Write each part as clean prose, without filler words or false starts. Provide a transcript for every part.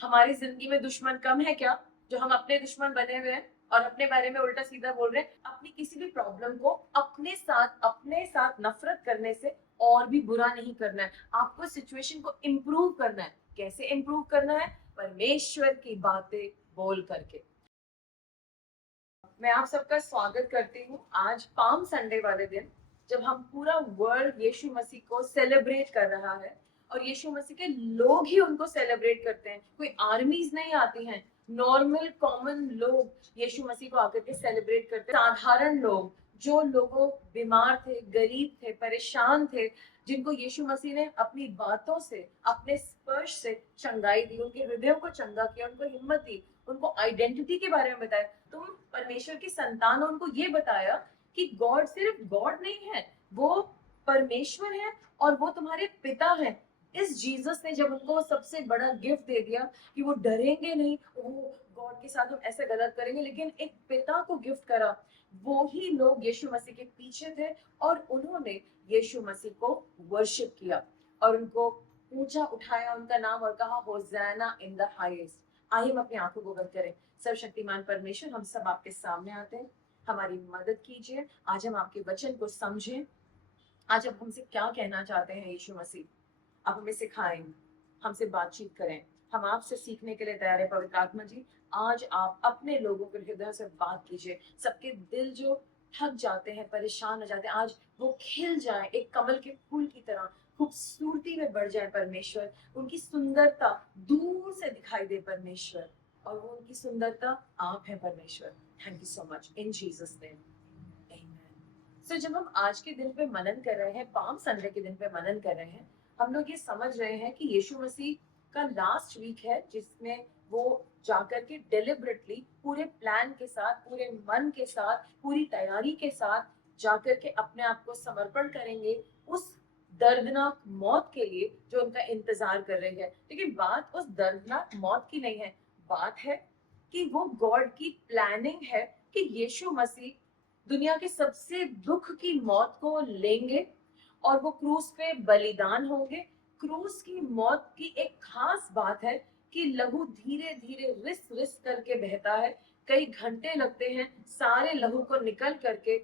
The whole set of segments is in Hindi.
हमारी जिंदगी में दुश्मन कम है क्या, जो हम अपने दुश्मन बने हुए हैं और अपने बारे में उल्टा सीधा बोल रहे हैं। अपनी किसी भी प्रॉब्लम को अपने साथ नफरत करने से और भी बुरा नहीं करना है। आपको सिचुएशन को इम्प्रूव करना है। कैसे इम्प्रूव करना है? परमेश्वर की बातें बोल करके। मैं आप सबका स्वागत करती हूँ आज पाम संडे वाले दिन, जब हम पूरा वर्ल्ड यीशु मसीह को सेलिब्रेट कर रहा है। और यीशु मसीह के लोग ही उनको सेलिब्रेट करते हैं, कोई आर्मीज नहीं आती हैं। नॉर्मल कॉमन लोग यीशु मसीह को आकर के सेलिब्रेट करते हैं। साधारण लोग, जो लोगों बीमार थे, गरीब थे, परेशान थे, जिनको यीशु मसीह ने अपनी बातों से, अपने स्पर्श से चंगाई दी, उनके हृदयों को चंगा किया, उनको हिम्मत दी, उनको आइडेंटिटी के बारे में बताया। तुम परमेश्वर की संतान हो, उनको ये बताया कि गॉड सिर्फ गॉड नहीं है, वो परमेश्वर है और वो तुम्हारे पिता है। इस जीसस ने जब उनको सबसे बड़ा गिफ्ट दे दिया कि वो डरेंगे नहीं, वो गॉड के साथ हम ऐसे गलत करेंगे, लेकिन एक पिता को गिफ्ट करा। वो ही लोग यीशु मसीह के पीछे थे और उन्होंने यीशु मसीह को वर्शिप किया और उनको ऊंचा उठाया, उनका नाम, और कहा होज़ाना इन द हाईएस्ट। आइए हम अपनी आंखों को बंद करें। सर्वशक्तिमान परमेश्वर, हम सब आपके सामने आते हैं, हमारी मदद कीजिए। आज हम आपके वचन को समझें। आज आप हमसे क्या कहना चाहते हैं यीशु मसीह, आप हमें सिखाएं, हमसे बातचीत करें। हम आपसे सीखने के लिए तैयार है पवित्र आत्मा जी। आज आप अपने लोगों के हृदय से बात कीजिए। सबके दिल जो थक जाते हैं, परेशान हो जाते हैं, आज वो खिल जाए एक कमल के फूल की तरह, खूबसूरती में बढ़ जाए परमेश्वर। उनकी सुंदरता दूर से दिखाई दे परमेश्वर, और वो उनकी सुंदरता आप हैं परमेश्वर। Thank you so much in Jesus name, आमीन। सो जब हम आज के दिन पे मनन कर रहे हैं, पाम संडे के दिन पे मनन कर रहे हैं, हम लोग ये समझ रहे हैं कि यीशु मसीह का लास्ट वीक है, जिसमें वो जाकर के डिलिबरेटली पूरे प्लान के साथ, पूरे मन के साथ, पूरी तैयारी के साथ जाकर के अपने आप को समर्पण करेंगे उस दर्दनाक मौत के लिए जो उनका इंतजार कर रही है। लेकिन बात उस दर्दनाक मौत की नहीं है, बात है कि वो गॉड की प्लानिंग है कि यीशु मसीह दुनिया के सबसे दुख की मौत को लेंगे और वो क्रूस पे बलिदान होंगे। क्रूस की मौत की एक खास बात है कि लहू धीरे धीरे रिस रिस करके बहता है। कई घंटे लगते हैं सारे लहू को निकल करके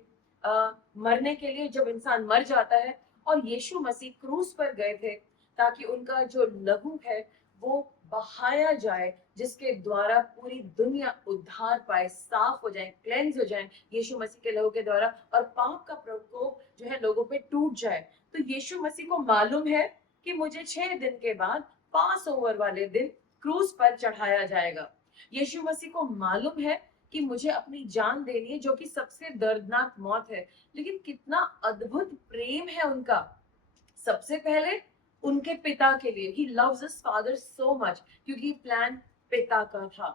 मरने के लिए, जब इंसान मर जाता है। और यीशु मसीह क्रूस पर गए थे ताकि उनका जो लहू है वो बहाया जाए, जिसके द्वारा पूरी दुनिया उद्धार पाए, साफ हो जाए, क्लेंस हो जाए यीशु मसीह के लहू के द्वारा, और पाप का प्रकोप जो है लोगों पे टूट जाए। तो यीशु मसीह को मालूम है कि मुझे 6 दिन के बाद पास ओवर वाले दिन क्रूस पर चढ़ाया जाएगा। यीशु मसीह को मालूम है कि मुझे अपनी जान देनी है, जो कि सबसे दर्दनाक मौत है। लेकिन कितना अद्भुत प्रेम है उनका। सबसे पहले उनके पिता के लिए, he loves his father so much, क्योंकि प्लान पिता का था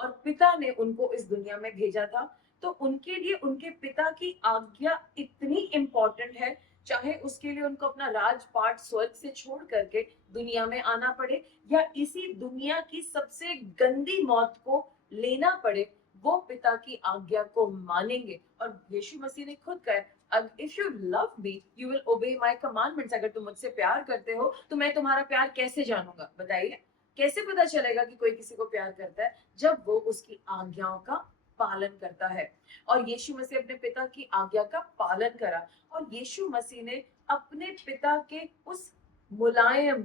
और पिता ने उनको इस दुनिया में भेजा था। तो उनके लिए उनके पिता की आज्ञा इतनी इंपॉर्टेंट है, चाहे उसके लिए उनको अपना राजपाट स्वर्ग से छोड़ करके दुनिया में आना पड़े, या इसी दुनिया की सबसे गंदी मौत को लेना पड़े, वो पिता की आज्ञा को मानेंगे। और यीशु मसीह ने खुद कहा, if you love me you will obey my commandments. अगर तुम मुझसे प्यार करते हो तो मैं तुम्हारा प्यार कैसे जानूंगा? बताइए, कैसे पता चलेगा कि कोई किसी को प्यार करता है? जब वो उसकी आज्ञाओं का पालन करता है। और यीशु मसीह अपने पिता की आज्ञा का पालन करा, और यीशु मसीह ने अपने पिता के उस मुलायम,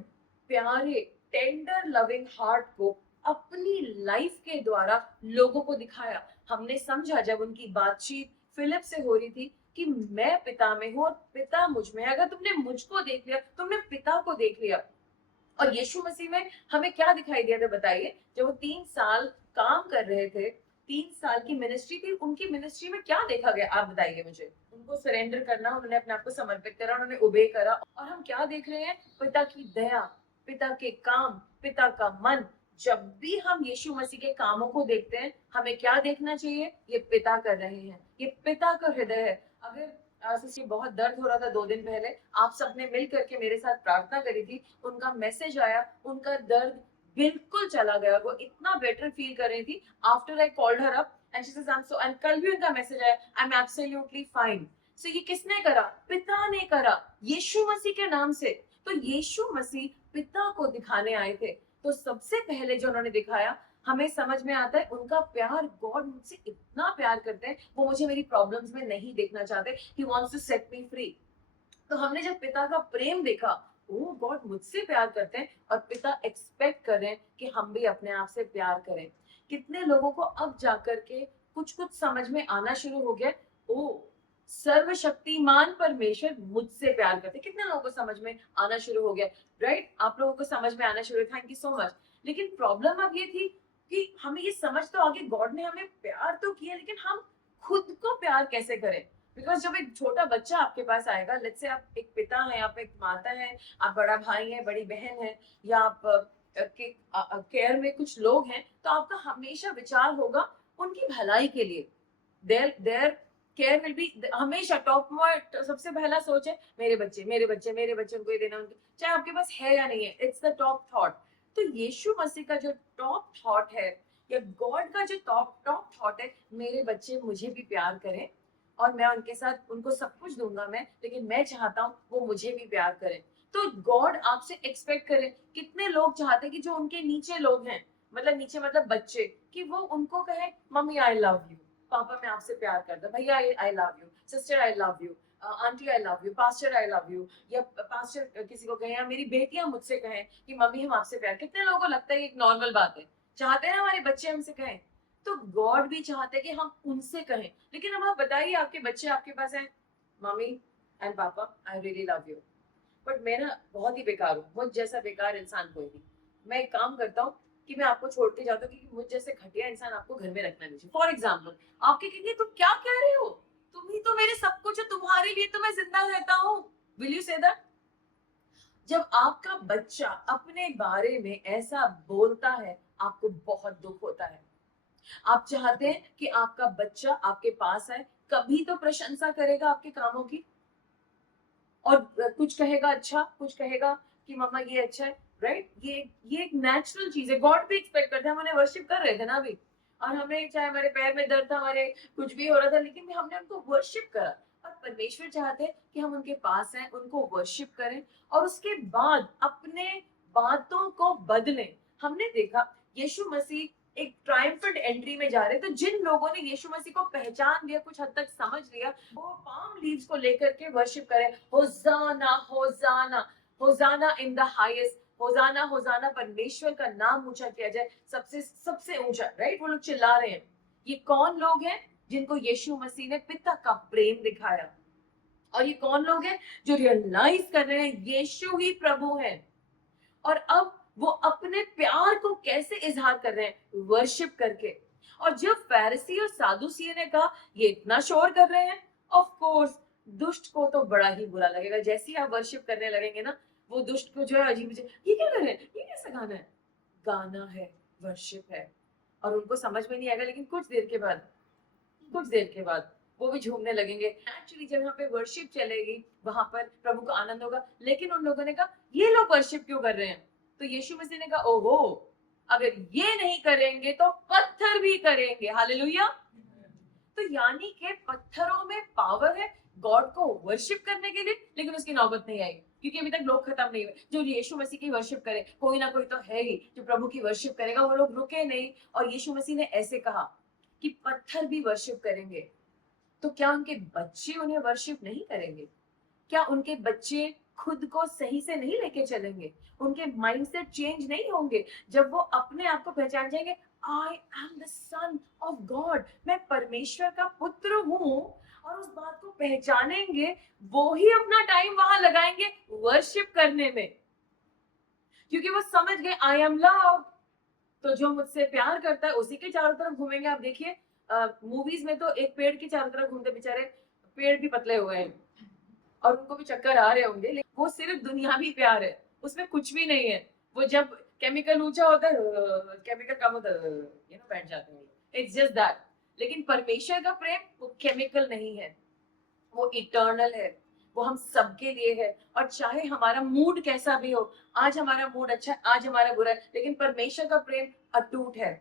प्यारे, टेंडर लविंग हार्ट को अपनी लाइफ के द्वारा लोगों को दिखाया। हमने समझा जब उनकी बातचीत फिलिप से हो रही थी कि मैं पिता में हूँ और पिता मुझ में है। अगर तुमने मुझको देख लिया, तुमने पिता को देख लिया। और यीशु मसीह में हमें क्या दिखाई दिया था बताइए? जब वो 3 साल काम कर रहे थे, 3 साल की मिनिस्ट्री थी, उनकी मिनिस्ट्री में क्या देखा गया आप बताइए मुझे? उनको सरेंडर करना, उन्होंने अपने आप को समर्पित करा, उन्होंने ओबे करा। और हम क्या देख रहे हैं? पिता की दया, पिता के काम, पिता का मन। जब भी हम यीशु मसीह के कामों को देखते हैं, हमें क्या देखना चाहिए? ये पिता कर रहे हैं, ये पिता का हृदय है। अगर सिस्टर बहुत दर्द हो रहा था 2 दिन पहले, आप सबने मिल करके मेरे साथ प्रार्थना करी थी, उनका मैसेज आया, उनका दर्द बिल्कुल चला गया, वो इतना बेटर फील कर रही थी। After I called her up and she said I am so, and कल भी उनका मैसेज आया, आई एम एब्सोल्युटली फाइन। सो ये किसने करा? पिता ने करा, यीशु मसीह के नाम से। तो यीशु मसीह पिता को दिखाने आए थे। तो सबसे पहले जो उन्होंने दिखाया, हमें समझ में आता है उनका प्यार, गॉड मुझसे इतना प्यार करते हैं, वो मुझे मेरी प्रॉब्लम्स में नहीं देखना चाहते, he wants to set me free. तो हमने जब पिता का प्रेम देखा, ओ गॉड मुझसे प्यार करते हैं और पिता एक्सपेक्ट कर रहे हैं कि हम भी अपने आप से प्यार करें। कितने लोगों को अब जाकर के कुछ कुछ समझ में आना शुरू हो गया, ओ सर्वशक्तिमान परमेश्वर मुझसे प्यार करते हैं। कितने लोगों को समझ में आना शुरू हो गया, राइट? आप लोगों को समझ में आना शुरू, थैंक यू सो मच। लेकिन प्रॉब्लम अब ये थी कि हमें ये समझ तो आगे, गॉड ने हमें प्यार तो किया, लेकिन हम खुद को प्यार कैसे करें? बिकॉज जब एक छोटा बच्चा आपके पास आएगा, लेट्स से आप एक पिता हैं, आप एक माता हैं, आप बड़ा भाई हैं, बड़ी बहन है, या आप केयर में कुछ लोग हैं, तो आपका हमेशा विचार होगा उनकी भलाई के लिए। Their their care will be हमेशा टॉप मोस्ट, सबसे पहला सोच है मेरे बच्चे, मेरे बच्चे, मेरे बच्चे, उनको ये देना, उनके, चाहे आपके पास है या नहीं है, इट्स द टॉप थॉट। तो यीशु मसीह का जो टॉप थॉट है, या गॉड का जो टॉप टॉप थॉट है, मेरे बच्चे मुझे भी प्यार करें और मैं उनके साथ उनको सब कुछ दूंगा मैं, लेकिन मैं चाहता हूँ वो मुझे भी प्यार करें। तो गॉड आपसे एक्सपेक्ट करे, कितने लोग चाहते हैं कि जो उनके नीचे लोग हैं, मतलब नीचे मतलब बच्चे, कि वो उनको कहे मम्मी आई लव यू, पापा मैं आपसे प्यार करता हूँ, भैया I love you, sister I love you, aunty I love you, pastor I love you, या पास्टर किसी को कहे, या मेरी बेटियां मुझसे कहें कि मम्मी हम आपसे प्यार। कितने लोगों को लगता है एक नॉर्मल बात है, चाहते हैं हमारे बच्चे हमसे कहें। तो गॉड भी चाहते हैं कि हम उनसे कहें। लेकिन अब आप बताइए, आपके बच्चे आपके पास हैं, मम्मी एंड पापा I really love you, but मैं ना बहुत ही बेकार हूँ, मुझ जैसा बेकार इंसान कोई नहीं, मैं एक काम करता हूँ कि मैं आपको छोड़ के जाता हूँ, क्योंकि मुझ जैसे घटिया इंसान आपको घर में रखना नहीं चाहिए। फॉर एग्जाम्पल, आपके कहेंगे तुम क्या कह रहे हो, तुम ही तो मेरे सब कुछ हो, तुम्हारे लिए तो मैं जिंदा रहता हूँ। Will you say that? जब आपका बच्चा अपने बारे में ऐसा बोलता है, आपको बहुत दुख होता है। आप चाहते हैं कि आपका बच्चा आपके पास आए, कभी तो प्रशंसा करेगा आपके कामों की, और कुछ कहेगा अच्छा, कुछ कहेगा कि मम्मा ये अच्छा है, राइट? ये एक नेचुरल चीज है, गॉड भी एक्सपेक्ट करते हैं। हम उन्हें वर्शिप कर रहे थे ना अभी, और हमने, चाहे हमारे पैर में दर्द था, हमारे कुछ भी हो रहा था, लेकिन भी हमने उनको वर्शिप करा। और परमेश्वर चाहते हैं कि हम उनके पास आए, उनको वर्शिप करें, और उसके बाद अपने बातों को बदलें। हमने देखा यीशु मसीह एक ट्रायम्फेंट एंट्री में जा रहे, तो जिन लोगों ने यीशु मसीह को पहचान लिया, कुछ हद तक समझ लिया, वो पाम लीव्स को लेकर के वर्शिप करें, होजाना होजाना, होजाना इन द हाईएस्ट, होजाना होजाना, परमेश्वर का नाम ऊंचा किया जाए, सबसे सबसे ऊंचा, राइट? वो लोग चिल्ला रहे हैं। ये कौन लोग हैं? जिनको यीशु मसीह ने पिता का प्रेम दिखाया। और ये कौन लोग हैं? जो रियलाइज कर रहे हैं यीशु ही प्रभु है। और अब वो अपने प्यार को कैसे इजहार कर रहे हैं? वर्शिप करके। और जब फैरिसी और सादुसियों ने कहा ये इतना शोर कर रहे हैं, ऑफ कोर्स दुष्ट को तो बड़ा ही बुरा लगेगा। जैसे ही आप वर्शिप करने लगेंगे ना, वो दुष्ट को जो है अजीब, ये क्या कर रहे हैं, ये कैसा गाना है? गाना है, वर्शिप है। और उनको समझ में नहीं आएगा, लेकिन कुछ देर के बाद वो भी झूमने लगेंगे। एक्चुअली जब यहाँ पे वर्शिप चलेगी, वहां पर प्रभु को आनंद होगा। लेकिन उन लोगों ने कहा ये लोग वर्शिप क्यों कर रहे हैं? तो यीशु मसीह ने कहा ओहो, अगर ये नहीं करेंगे तो पत्थर भी करेंगे। हालेलुया। तो यानी कि पत्थरों में पावर है गॉड को वर्शिप करने के लिए, लेकिन उसकी नौबत नहीं आई, क्योंकि अभी तक लोग खत्म नहीं हुए जो यीशु मसीह की वर्शिप करे। कोई ना कोई तो है ही जो प्रभु की वर्शिप करेगा, वो लोग रुके नहीं। और यीशु मसीह ने ऐसे कहा कि पत्थर भी वर्शिप करेंगे। तो क्या उनके बच्चे उन्हें वर्शिप नहीं करेंगे? क्या उनके बच्चे खुद को सही से नहीं लेके चलेंगे? उनके माइंडसेट चेंज नहीं होंगे जब वो अपने आप को पहचान जाएंगे, I am the son of God, मैं परमेश्वर का पुत्र हूं, और उस बात को पहचानेंगे, वो ही अपना टाइम वहां लगाएंगे वर्शिप करने में, क्योंकि वो समझ गए आई एम लव। तो जो मुझसे प्यार करता है उसी के चारों तरफ घूमेंगे। आप देखिए मूवीज में तो एक पेड़ के चारों तरफ घूमते, बेचारे पेड़ भी पतले हुए हैं और उनको भी चक्कर आ रहे होंगे, लेकिन वो सिर्फ दुनियावी प्यार है, उसमें कुछ भी नहीं है। वो जब केमिकल ऊंचा होता है, केमिकल कम होता है, बैठ जाते हैं, इट्स जस्ट दैट। लेकिन परमेश्वर का प्रेम वो केमिकल नहीं है, वो इटर्नल है, वो हम सबके लिए है। और चाहे हमारा मूड कैसा भी हो, आज हमारा मूड अच्छा है, आज हमारा बुरा है, लेकिन परमेश्वर का प्रेम अटूट है।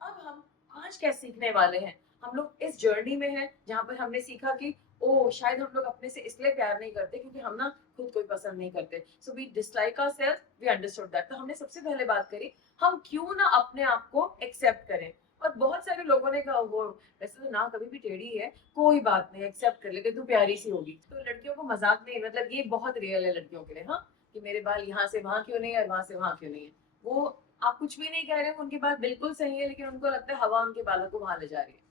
अब हम आज क्या सीखने वाले हैं? हम लोग इस जर्नी में हैं जहां पर हमने सीखा कि ओ शायद हम लोग अपने से इसलिए प्यार नहीं करते क्योंकि हम ना खुद कोई पसंद नहीं करते, so we dislike ourselves, we understood that. तो हमने सबसे पहले बात करी हम क्यों ना अपने आप को एक्सेप्ट करें। और बहुत सारे लोगों ने कहा वो वैसे तो ना कभी भी टेढ़ी है, कोई बात नहीं एक्सेप्ट कर लेते, तू प्यारी सी होगी। तो लड़कियों को मजाक नहीं, मतलब ये बहुत रियल है लड़कियों के लिए, हाँ, कि मेरे बाल यहाँ से वहां क्यों नहीं है और वहां से वहां क्यों नहीं है। वो आप कुछ भी नहीं कह रहे हो, उनके बाल बिल्कुल सही है, लेकिन उनको लगता है हवा उनके बालों को वहां ले जा रही है।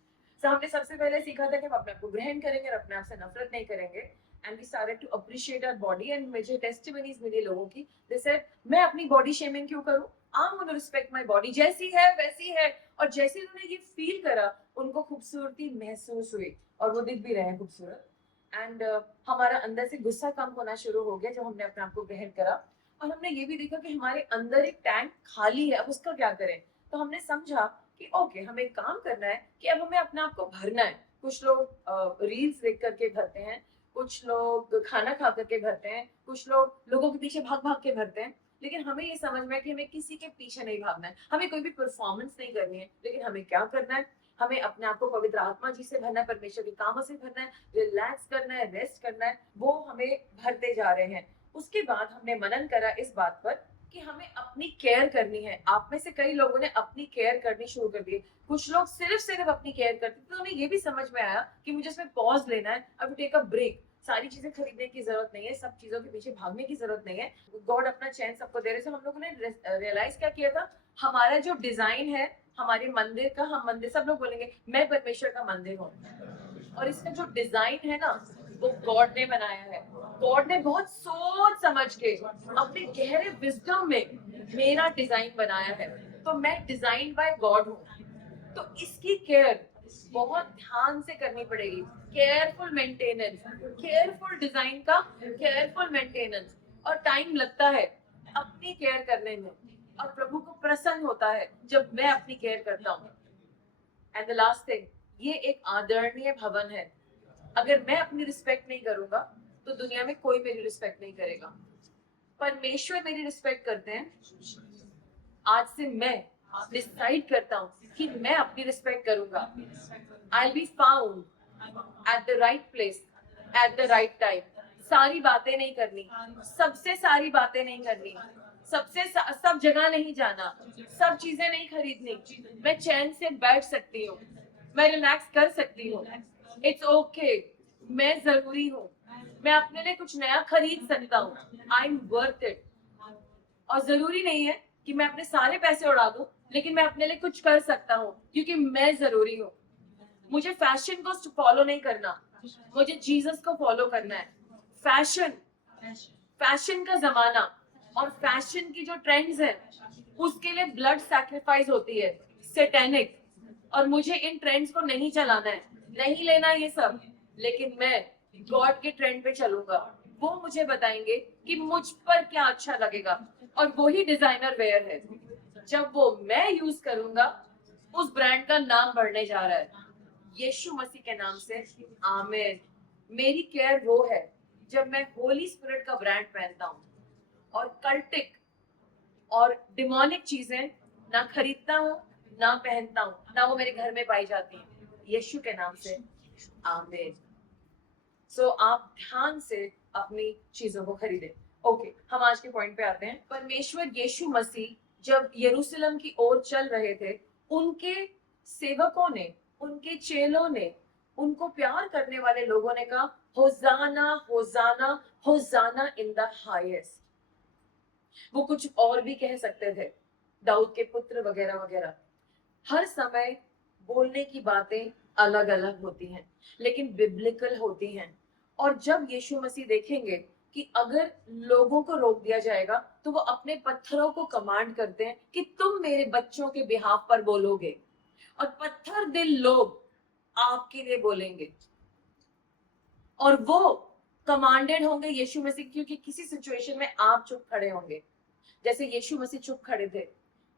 तो हमने सबसे पहले सीखा था कि हम अपने आप को ग्रहण करेंगे और अपने आप से नफरत नहीं करेंगे। And we started to appreciate our body. And मुझे टेस्टिमनीज मिली लोगों की, दे सेड मैं अपनी बॉडी शेमिंग क्यों करूं, I am gonna respect my body, जैसी है वैसी है। और जैसे उन्होंने ये फील करा, उनको खूबसूरती महसूस हुई और वो दिख भी रहे हैं खूबसूरत। एंड हमारा अंदर से गुस्सा कम होना शुरू हो गया जब हमने अपने आप को ग्रहण करा। और हमने ये भी देखा कि हमारे अंदर एक टैंक खाली है, अब उसका क्या करें। तो हमने समझा कि ओके हमें एक काम करना है कि अब हमें अपने आप को भरना है। कुछ लोग रील्स देख करके भरते हैं, कुछ लोग खाना खा करके भरते हैं, कुछ लोग लोगों के पीछे भाग भाग के भरते हैं। लेकिन हमें ये समझ में है कि हमें किसी के पीछे नहीं भागना है, हमें कोई भी परफॉर्मेंस नहीं करनी है, लेकिन हमें क्या करना है, हमें अपने आप को पवित्र आत्मा जी से भरना है, परमेश्वर के कामों से भरना है, रिलैक्स करना है, रेस्ट करना है, वो हमें भरते जा रहे हैं। उसके बाद हमने मनन करा इस बात पर कि हमें अपनी केयर करनी है। आप में से कई लोगों ने अपनी केयर करनी शुरू कर दी, कुछ लोग सिर्फ सिर्फ अपनी केयर करते थे। तो हमें ये भी समझ में आया कि मुझे इसमें पॉज लेना है, अब टेक अ ब्रेक। सारी चीजें खरीदने की जरूरत नहीं है, सब चीजों के पीछे भागने की जरूरत नहीं है, गॉड अपना चैन सबको दे रहे। तो हम लोगों ने रियलाइज क्या किया था, हमारा जो डिजाइन है हमारे मंदिर का, हम मंदिर, सब लोग बोलेंगे मैं परमेश्वर का मंदिर हूँ, और इसका जो डिजाइन है ना वो गॉड ने बनाया है। गॉड ने बहुत सोच समझ के अपने गहरे विजडम में मेरा डिजाइन बनाया है। तो मैं डिजाइन बाय गॉड हूँ। तो इसकी केयर बहुत ध्यान से करनी पड़ेगी, केयरफुल मेंटेनेंस, केयरफुल डिजाइन का केयरफुल मेंटेनेंस। और टाइम लगता है अपनी केयर करने में, और प्रभु को प्रसन्न होता है जब मैं अपनी केयर करता हूँ। एंड द लास्ट थिंग, ये एक आदरणीय भवन है। अगर मैं अपनी रिस्पेक्ट नहीं करूंगा तो दुनिया में कोई मेरी रिस्पेक्ट नहीं करेगा। परमेश्वर मेरी रिस्पेक्ट करते हैं। आज से मैं डिसाइड करता हूँ कि मैं अपनी रिस्पेक्ट करूंगा। I be found at the right place at the right time. सारी बातें नहीं करनी, सबसे सारी बातें नहीं करनी, सब जगह नहीं जाना, सब चीजें नहीं खरीदनी। मैं चैन से बैठ सकती हूँ, मैं रिलैक्स कर सकती हूँ। इट्स ओके, मैं जरूरी हूँ, मैं अपने लिए कुछ नया खरीद सकता हूँ, आई एम वर्थ इट। और जरूरी नहीं है कि मैं अपने सारे पैसे उड़ा दूं, लेकिन मैं अपने लिए कुछ कर सकता हूँ क्योंकि मैं जरूरी हूँ। मुझे फैशन को फॉलो नहीं करना, मुझे जीसस को फॉलो करना है। फैशन, फैशन का जमाना और फैशन की जो ट्रेंड्स है उसके लिए ब्लड सैक्रिफाइस होती है, सेटेनिक। और मुझे इन ट्रेंड्स को नहीं चलाना है, नहीं लेना ये सब। लेकिन मैं गॉड के ट्रेंड पे चलूंगा, वो मुझे बताएंगे कि मुझ पर क्या अच्छा लगेगा, और वही डिजाइनर वेयर है। जब वो मैं यूज करूंगा, उस ब्रांड का नाम बढ़ने जा रहा है, यीशु मसीह के नाम से, आमीन। मेरी केयर वो है जब मैं होली स्पिरिट का ब्रांड पहनता हूँ, और कल्टिक और डिमोनिक चीजें ना खरीदता हूँ, ना पहनता हूँ, ना वो मेरे घर में पाई जाती हैं, यीशु के नाम से, आमीन। सो आप ध्यान से अपनी चीजों को खरीदें। ओके, हम आज के पॉइंट पे आते हैं। परमेश्वर यीशु मसीह जब यरूशलेम की ओर चल रहे थे, उनके सेवकों ने, उनके चेलों ने, उनको प्यार करने वाले लोगों ने कहा होजाना होजाना होजाना इन द हाईएस्ट। वो कुछ और भी कह सकते थे, दाऊद के पुत्र वगैरह वगैरह। हर समय बोलने की बातें अलग अलग होती हैं, लेकिन बिब्लिकल होती हैं। और जब यीशु मसीह देखेंगे कि अगर लोगों को रोक दिया जाएगा, तो वो अपने पत्थरों को कमांड करते हैं कि तुम मेरे बच्चों के बिहाफ पर बोलोगे, और पत्थर दिल लोग आपके लिए बोलेंगे। और वो कमांडेड होंगे यीशु मसीह, क्योंकि किसी सिचुएशन में आप चुप खड़े होंगे, जैसे यीशु मसीह चुप खड़े थे।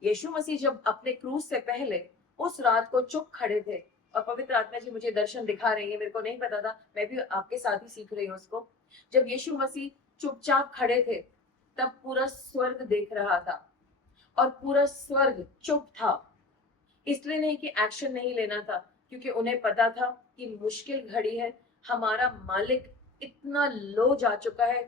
यीशु मसीह जब अपने क्रूज से पहले उस रात को चुप खड़े थे, और पवित्र आत्मा जी मुझे दर्शन दिखा रही है, मेरे को नहीं पता था, मैं भी आपके साथ ही सीख रही हूँ उसको। जब यीशु मसीह चुपचाप खड़े थे, तब पूरा स्वर्ग देख रहा था, और पूरा स्वर्ग चुप था। इसलिए नहीं कि एक्शन नहीं लेना था, क्योंकि उन्हें पता था कि मुश्किल घड़ी है, हमारा मालिक इतना लो जा चुका है,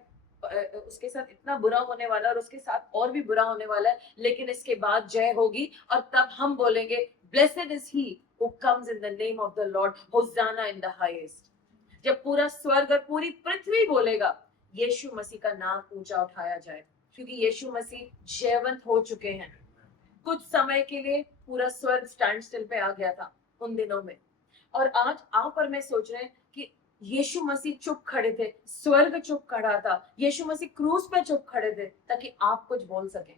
उसके साथ इतना बुरा होने वाला है और उसके साथ और भी बुरा होने वाला है, लेकिन इसके बाद जय होगी और तब हम बोलेंगे blessed is he who comes in the name of the lord, hosanna in the highest. जब पूरा स्वर्ग और पूरी पृथ्वी बोलेगा यीशु मसीह का नाम ऊंचा उठाया जाए, क्योंकि यीशु मसीह जयवंत हो चुके हैं। कुछ समय के लिए पूरा स्वर्ग स्टैंड स्टिल पे आ गया था उन दिनों में, और आज आप और मैं सोच रहे हैं कि यीशु मसीह चुप खड़े थे, स्वर्ग चुप खड़ा था, यीशु मसीह क्रूस पे चुप खड़े थे ताकि आप कुछ बोल सकें।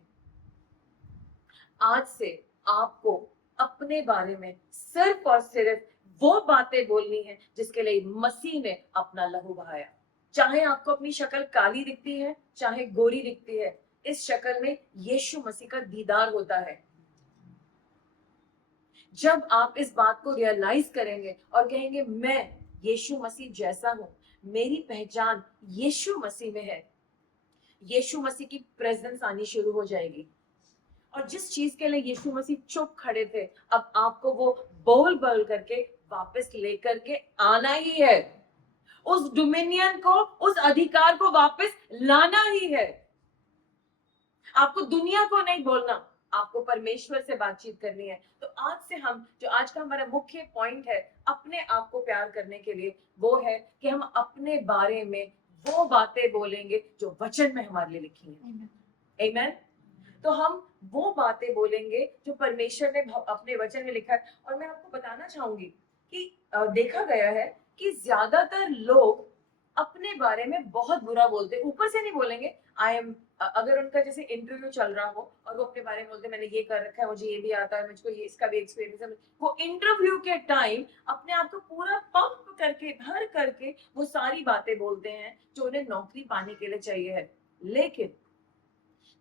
आज से आपको अपने बारे में सिर्फ और सिर्फ वो बातें बोलनी है जिसके लिए मसीह ने अपना लहू बहाया। चाहे आपको अपनी शक्ल काली दिखती है, चाहे गोरी दिखती है, इस शक्ल में यीशु मसीह का दीदार होता है। जब आप इस बात को रियलाइज करेंगे और कहेंगे मैं यीशु मसीह जैसा हूं, मेरी पहचान यीशु मसीह में है, यीशु मसीह की प्रेजेंस आनी शुरू हो जाएगी। और जिस चीज के लिए यीशु मसीह चुप खड़े थे, अब आपको वो बोल बोल करके वापस लेकर के आना ही है। उस डोमिनियन को, उस अधिकार को वापस लाना ही है। आपको दुनिया को नहीं बोलना, आपको परमेश्वर से बातचीत करनी है। तो आज से हम, जो आज का हमारा मुख्य पॉइंट है अपने आप को प्यार करने के लिए, वो है कि हम अपने बारे में वो बातें बोलेंगे जो वचन में हमारे लिए लिखी है। आमीन। तो हम वो बातें बोलेंगे जो परमेश्वर ने अपने वचन में लिखा है। और मैं आपको बताना चाहूंगी कि देखा गया है कि ज्यादातर लोग अपने बारे में बहुत बुरा बोलते हैं, ऊपर से नहीं बोलेंगे। आई एम, अगर उनका जैसे इंटरव्यू चल रहा हो और वो अपने बारे में बोलते हैं मैंने ये कर रखा है, मुझे ये भी आता है, मुझको ये इसका भी एक्सपीरियंस है, वो इंटरव्यू के टाइम अपने आप को पूरा पंप करके, भर करके वो सारी बातें बोलते हैं जो उन्हें नौकरी पाने के लिए चाहिए है। लेकिन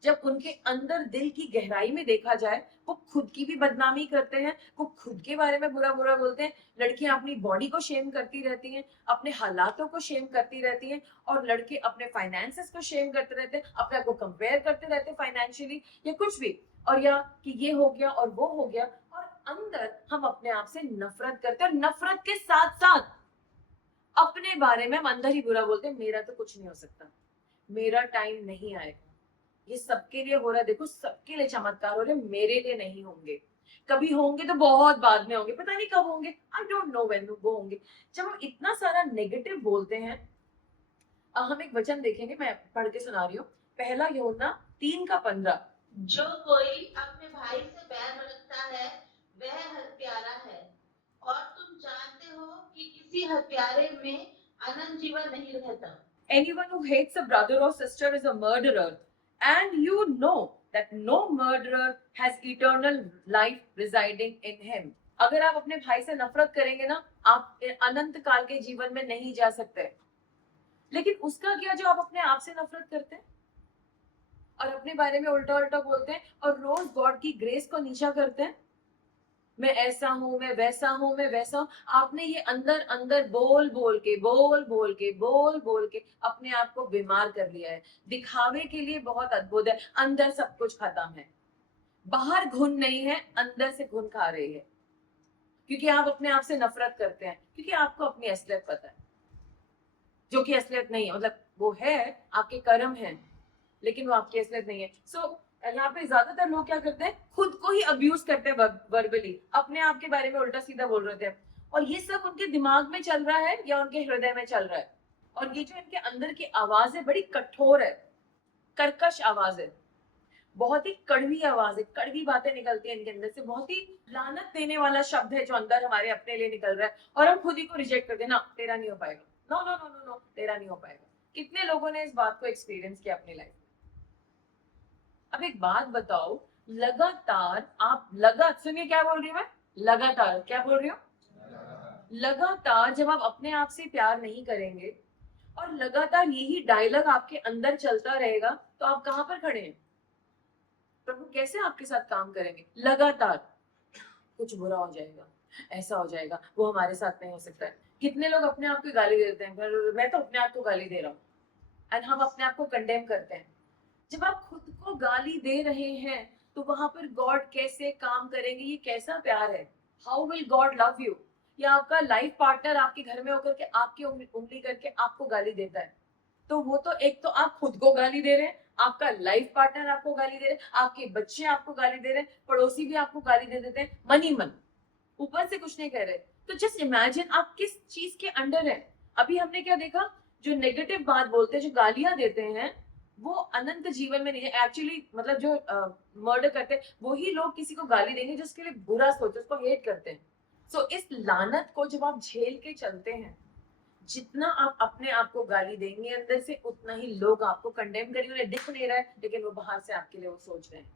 जब उनके अंदर दिल की गहराई में देखा जाए, वो खुद की भी बदनामी करते हैं, वो खुद के बारे में बुरा बुरा बोलते हैं। लड़कियां अपनी बॉडी को शेम करती रहती हैं, अपने हालातों को शेम करती रहती हैं, और लड़के अपने फाइनेंसेस को शेम करते रहते हैं, अपने आप को कंपेयर करते रहते हैं फाइनेंशियली या कुछ भी, और या कि ये हो गया और वो हो गया। और अंदर हम अपने आप से नफरत करते हैं, और नफरत के साथ साथ अपने बारे में हम अंदर ही बुरा बोलते हैं, मेरा तो कुछ नहीं हो सकता, मेरा टाइम नहीं आएगा, ये सबके लिए हो रहा है, देखो सबके लिए चमत्कार हो रहे, मेरे लिए नहीं होंगे, कभी होंगे तो बहुत बाद में होंगे, पता नहीं कब होंगे, आई डोंट नो व्हेन वो होंगे। जब हम इतना सारा नेगेटिव बोलते हैं, हम एक वचन देखेंगे, मैं पढ़ के सुना रही हूँ, पहला यूहन्ना 3:15। जो कोई अपने भाई से बैर रखता है वह हत्यारा है, और तुम जानते हो कि किसी हत्यारे में अनंत जीवन नहीं रहता। Anyone who hates a brother or sister is a murderer, and you know that no murderer has eternal life residing in him. अगर आप अपने भाई से नफरत करेंगे ना, आप अनंत काल के जीवन में नहीं जा सकते। लेकिन उसका क्या जो आप अपने आप से नफरत करते हैं और अपने बारे में उल्टा उल्टा बोलते हैं और रोज गॉड की ग्रेस को नीचा करते हैं, मैं ऐसा हूं, मैं वैसा हूं, मैं वैसा हूं। आपने ये अंदर अंदर बोल बोल के, बोल बोल के, बोल बोल के अपने आप को बीमार कर लिया है। दिखावे के लिए बहुत अद्भुत है, अंदर सब कुछ खत्म है, बाहर घुन नहीं है, अंदर से घुन खा रही है, क्योंकि आप अपने आप से नफरत करते हैं, क्योंकि आपको अपनी असलियत पता है, जो कि असलियत नहीं है। मतलब वो है, आपके कर्म हैं, लेकिन वो आपकी असलियत नहीं है। सो यहाँ पे ज्यादातर लोग क्या करते हैं, खुद को ही अब्यूज करते हैं वर्बली, अपने आप के बारे में उल्टा सीधा बोल रहे थे, और ये सब उनके दिमाग में चल रहा है या उनके हृदय में चल रहा है। और ये जो इनके अंदर की आवाज है बड़ी कठोर है, कर्कश आवाज है, बहुत ही कड़वी आवाज है, कड़वी बातें निकलती है इनके अंदर से, बहुत ही लानत देने वाला शब्द है जो अंदर हमारे अपने लिए निकल रहा है, और हम खुद ही को रिजेक्ट करते हैं, ना तेरा नहीं हो पाएगा, no no no no no, तेरा नहीं हो पाएगा। कितने लोगों ने इस बात को एक्सपीरियंस किया अपनी लाइफ में? अब एक बात बताओ, लगातार आप सुनिए क्या बोल रही हूँ मैं, लगातार क्या बोल रही हूँ, लगातार जब आप अपने आप से प्यार नहीं करेंगे और लगातार यही डायलॉग आपके अंदर चलता रहेगा, तो आप कहां पर खड़े हैं? प्रभु कैसे आपके साथ काम करेंगे? लगातार कुछ बुरा हो जाएगा, ऐसा हो जाएगा, वो हमारे साथ नहीं हो सकता है। कितने लोग अपने आप को गाली देते हैं, मैं तो अपने आप को गाली दे रहा हूँ, एंड हम अपने आप को कंडेम करते हैं। जब आप खुद को गाली दे रहे हैं तो वहां पर गॉड कैसे काम करेंगे? ये कैसा प्यार है? How will God love you? या आपका लाइफ पार्टनर आपके घर में होकर के आपकी उंगली करके आपको गाली देता है, तो वो तो एक तो आप खुद को गाली दे रहे हैं, आपका लाइफ पार्टनर आपको गाली दे रहे हैं, आपके बच्चे आपको गाली दे रहे हैं, पड़ोसी भी आपको गाली दे देते हैं, मन ही मन, ऊपर से कुछ नहीं कह रहे। तो जस्ट इमेजिन आप किस चीज के अंडर है। अभी हमने क्या देखा, जो नेगेटिव बात बोलते हैं, जो गालियां देते हैं, वो अनंत जीवन में नहीं है एक्चुअली। मतलब जो मर्डर करते हैं वही लोग किसी को गाली देंगे जो उसके लिए बुरा सोचते, उसको हेट करते हैं। सो इस लानत को जब आप झेल के चलते हैं, जितना आप अपने आप को गाली देंगे अंदर से, उतना ही लोग आपको कंडेम करेंगे। उन्हें दिख नहीं रहा है लेकिन वो बाहर से आपके लिए वो सोच रहे हैं।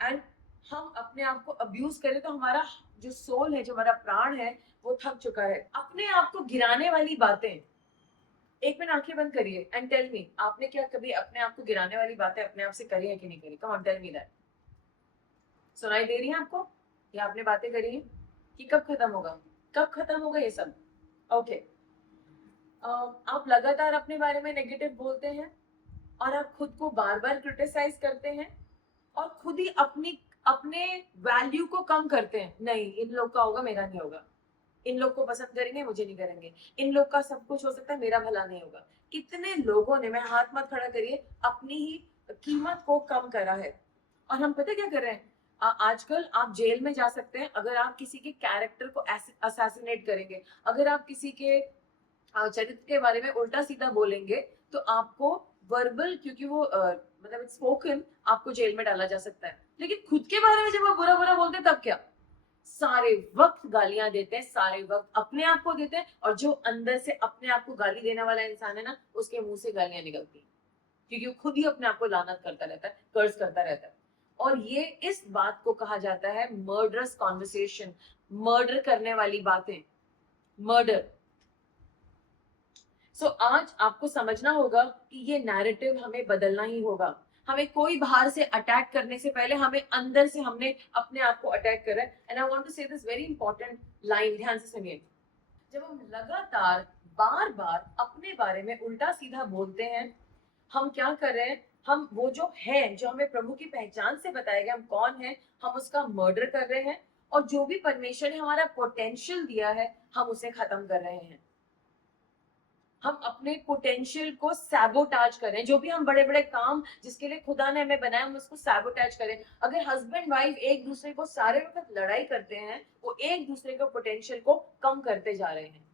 एंड हम अपने आप को अब्यूज करें तो हमारा जो सोल है, जो हमारा प्राण है, वो थक चुका है। अपने आप को गिराने वाली बातें, एक मिनट आंखें बंद करिए एंड टेल मी, आपने क्या कभी अपने आप को गिराने वाली बातें अपने आप से करी है कि नहीं करी? Come on tell me that. सुनाई दे रही है आपको? या आपने बातें करी है कि कब खत्म होगा, कब खत्म होगा ये सब? ओके आप लगातार अपने बारे में नेगेटिव बोलते हैं और आप खुद को बार बार क्रिटिसाइज करते हैं और खुद ही अपनी अपने वैल्यू को कम करते हैं। नहीं, इन लोग का होगा, मेरा नहीं होगा, इन लोग को पसंद करेंगे, मुझे नहीं करेंगे, इन लोग का सब कुछ हो सकता है, मेरा भला नहीं होगा। कितने लोगों ने, मैं हाथ मत खड़ा करिए, अपनी ही कीमत को कम करा है। और हम पता क्या कर रहे हैं, आजकल आप जेल में जा सकते हैं अगर आप किसी के कैरेक्टर को असैसिनेट करेंगे, अगर आप किसी के चरित्र के बारे में उल्टा सीधा बोलेंगे, तो आपको वर्बल, क्योंकि वो मतलब स्पोकन, आपको जेल में डाला जा सकता है। लेकिन खुद के बारे में जब आप बुरा बुरा बोलते हैं तब क्या? सारे वक्त गालियां देते हैं, सारे वक्त अपने आप को देते हैं, और जो अंदर से अपने आप को गाली देने वाला इंसान है ना, उसके मुंह से गालियां निकलती हैं, क्योंकि वो खुद ही अपने आप को लानत करता रहता है, कर्ज करता रहता है। और ये इस बात को कहा जाता है मर्डरस कॉन्वर्सेशन, मर्डर करने वाली बातें, मर्डर। सो आज आपको समझना होगा कि ये नैरेटिव हमें बदलना ही होगा। हमें कोई बाहर से अटैक करने से पहले हमें अंदर से, हमने अपने आप को अटैक करा है। एंड आई वांट टू से दिस वेरी इंपॉर्टेंट लाइन, ध्यान से सुनिए। जब हम लगातार बार बार अपने बारे में उल्टा सीधा बोलते हैं, हम क्या कर रहे हैं, हम वो जो है, जो हमें प्रभु की पहचान से बताया गया हम कौन है, हम उसका मर्डर कर रहे हैं। और जो भी परमेश्वर ने हमारा पोटेंशियल दिया है, हम उसे खत्म कर रहे हैं। हम अपने पोटेंशियल को सैबोटाज करें, जो भी हम बड़े बड़े काम जिसके लिए खुदा ने हमें बनाया, हम उसको सैबोटाज करें। अगर हस्बैंड वाइफ एक दूसरे को सारे वक्त लड़ाई करते हैं, वो एक दूसरे के पोटेंशियल को कम करते जा रहे हैं,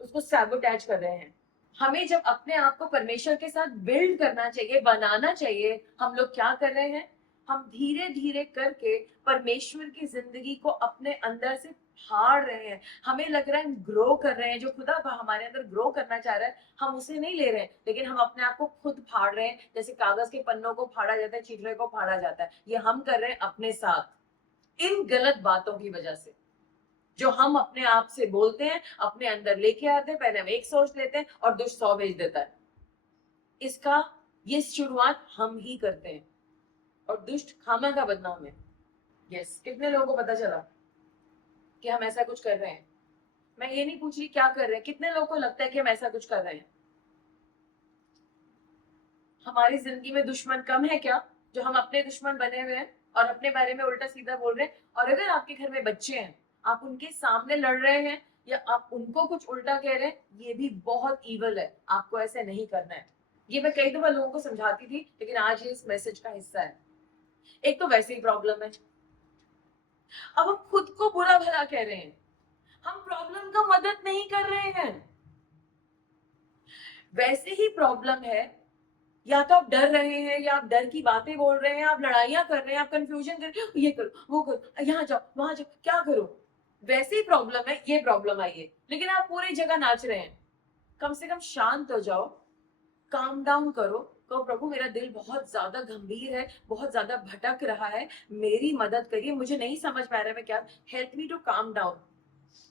उसको सैबोटाज कर रहे हैं। हमें जब अपने आप को परमेश्वर के साथ बिल्ड करना चाहिए, बनाना चाहिए, हम लोग क्या कर रहे हैं, हम धीरे धीरे करके परमेश्वर की जिंदगी को अपने अंदर से फाड़ रहे हैं। हमें लग रहा है हम ग्रो कर रहे हैं, जो खुदा हमारे अंदर ग्रो करना चाह रहा है, हम उसे नहीं ले रहे हैं, लेकिन हम अपने आप को खुद फाड़ रहे हैं। जैसे कागज के पन्नों को फाड़ा जाता है, चिटरे को फाड़ा जाता है, ये हम कर रहे हैं अपने साथ, इन गलत बातों की वजह से, जो हम अपने आप से बोलते हैं, अपने अंदर लेके आते हैं। पहले हम एक सोच लेते हैं और दुष्ट 100 भेज देता है। इसका ये शुरुआत हम ही करते हैं और दुष्ट खामा का बदनाम है। यस, कितने लोगों को पता चला कि हम ऐसा कुछ कर रहे हैं? मैं ये नहीं पूछ रही क्या कर रहे हैं, कितने लोगों को लगता है कि हम ऐसा कुछ कर रहे हैं? हमारी जिंदगी में दुश्मन कम है क्या, जो हम अपने दुश्मन बने हुए हैं और अपने बारे में उल्टा सीधा बोल रहे हैं? और अगर आपके घर में बच्चे हैं, आप उनके सामने लड़ रहे हैं या आप उनको कुछ उल्टा कह रहे हैं, ये भी बहुत ईवल है। आपको ऐसे नहीं करना है। ये मैं कई दफा लोगों को समझाती थी, लेकिन आज ये इस मैसेज का हिस्सा है। एक तो वैसे ही प्रॉब्लम है, अब हम खुद को बुरा भला कह रहे हैं, हम प्रॉब्लम का मदद नहीं कर रहे हैं। वैसे ही प्रॉब्लम है, या तो आप डर रहे हैं, या आप डर की बातें बोल रहे हैं, आप लड़ाइयां कर रहे हैं, आप कंफ्यूजन कर रहे हो, ये करो, वो करो, यहाँ जाओ, वहां जाओ, क्या करो। वैसे ही प्रॉब्लम है, ये प्रॉब्लम आई है, लेकिन आप पूरी जगह नाच रहे हैं। कम से कम शांत हो जाओ, काम डाउन करो, कहो प्रभु मेरा दिल बहुत ज्यादा गंभीर है, बहुत ज्यादा भटक रहा है, मेरी मदद करिए, मुझे नहीं समझ पा रहा है मैं क्या, help me to calm down.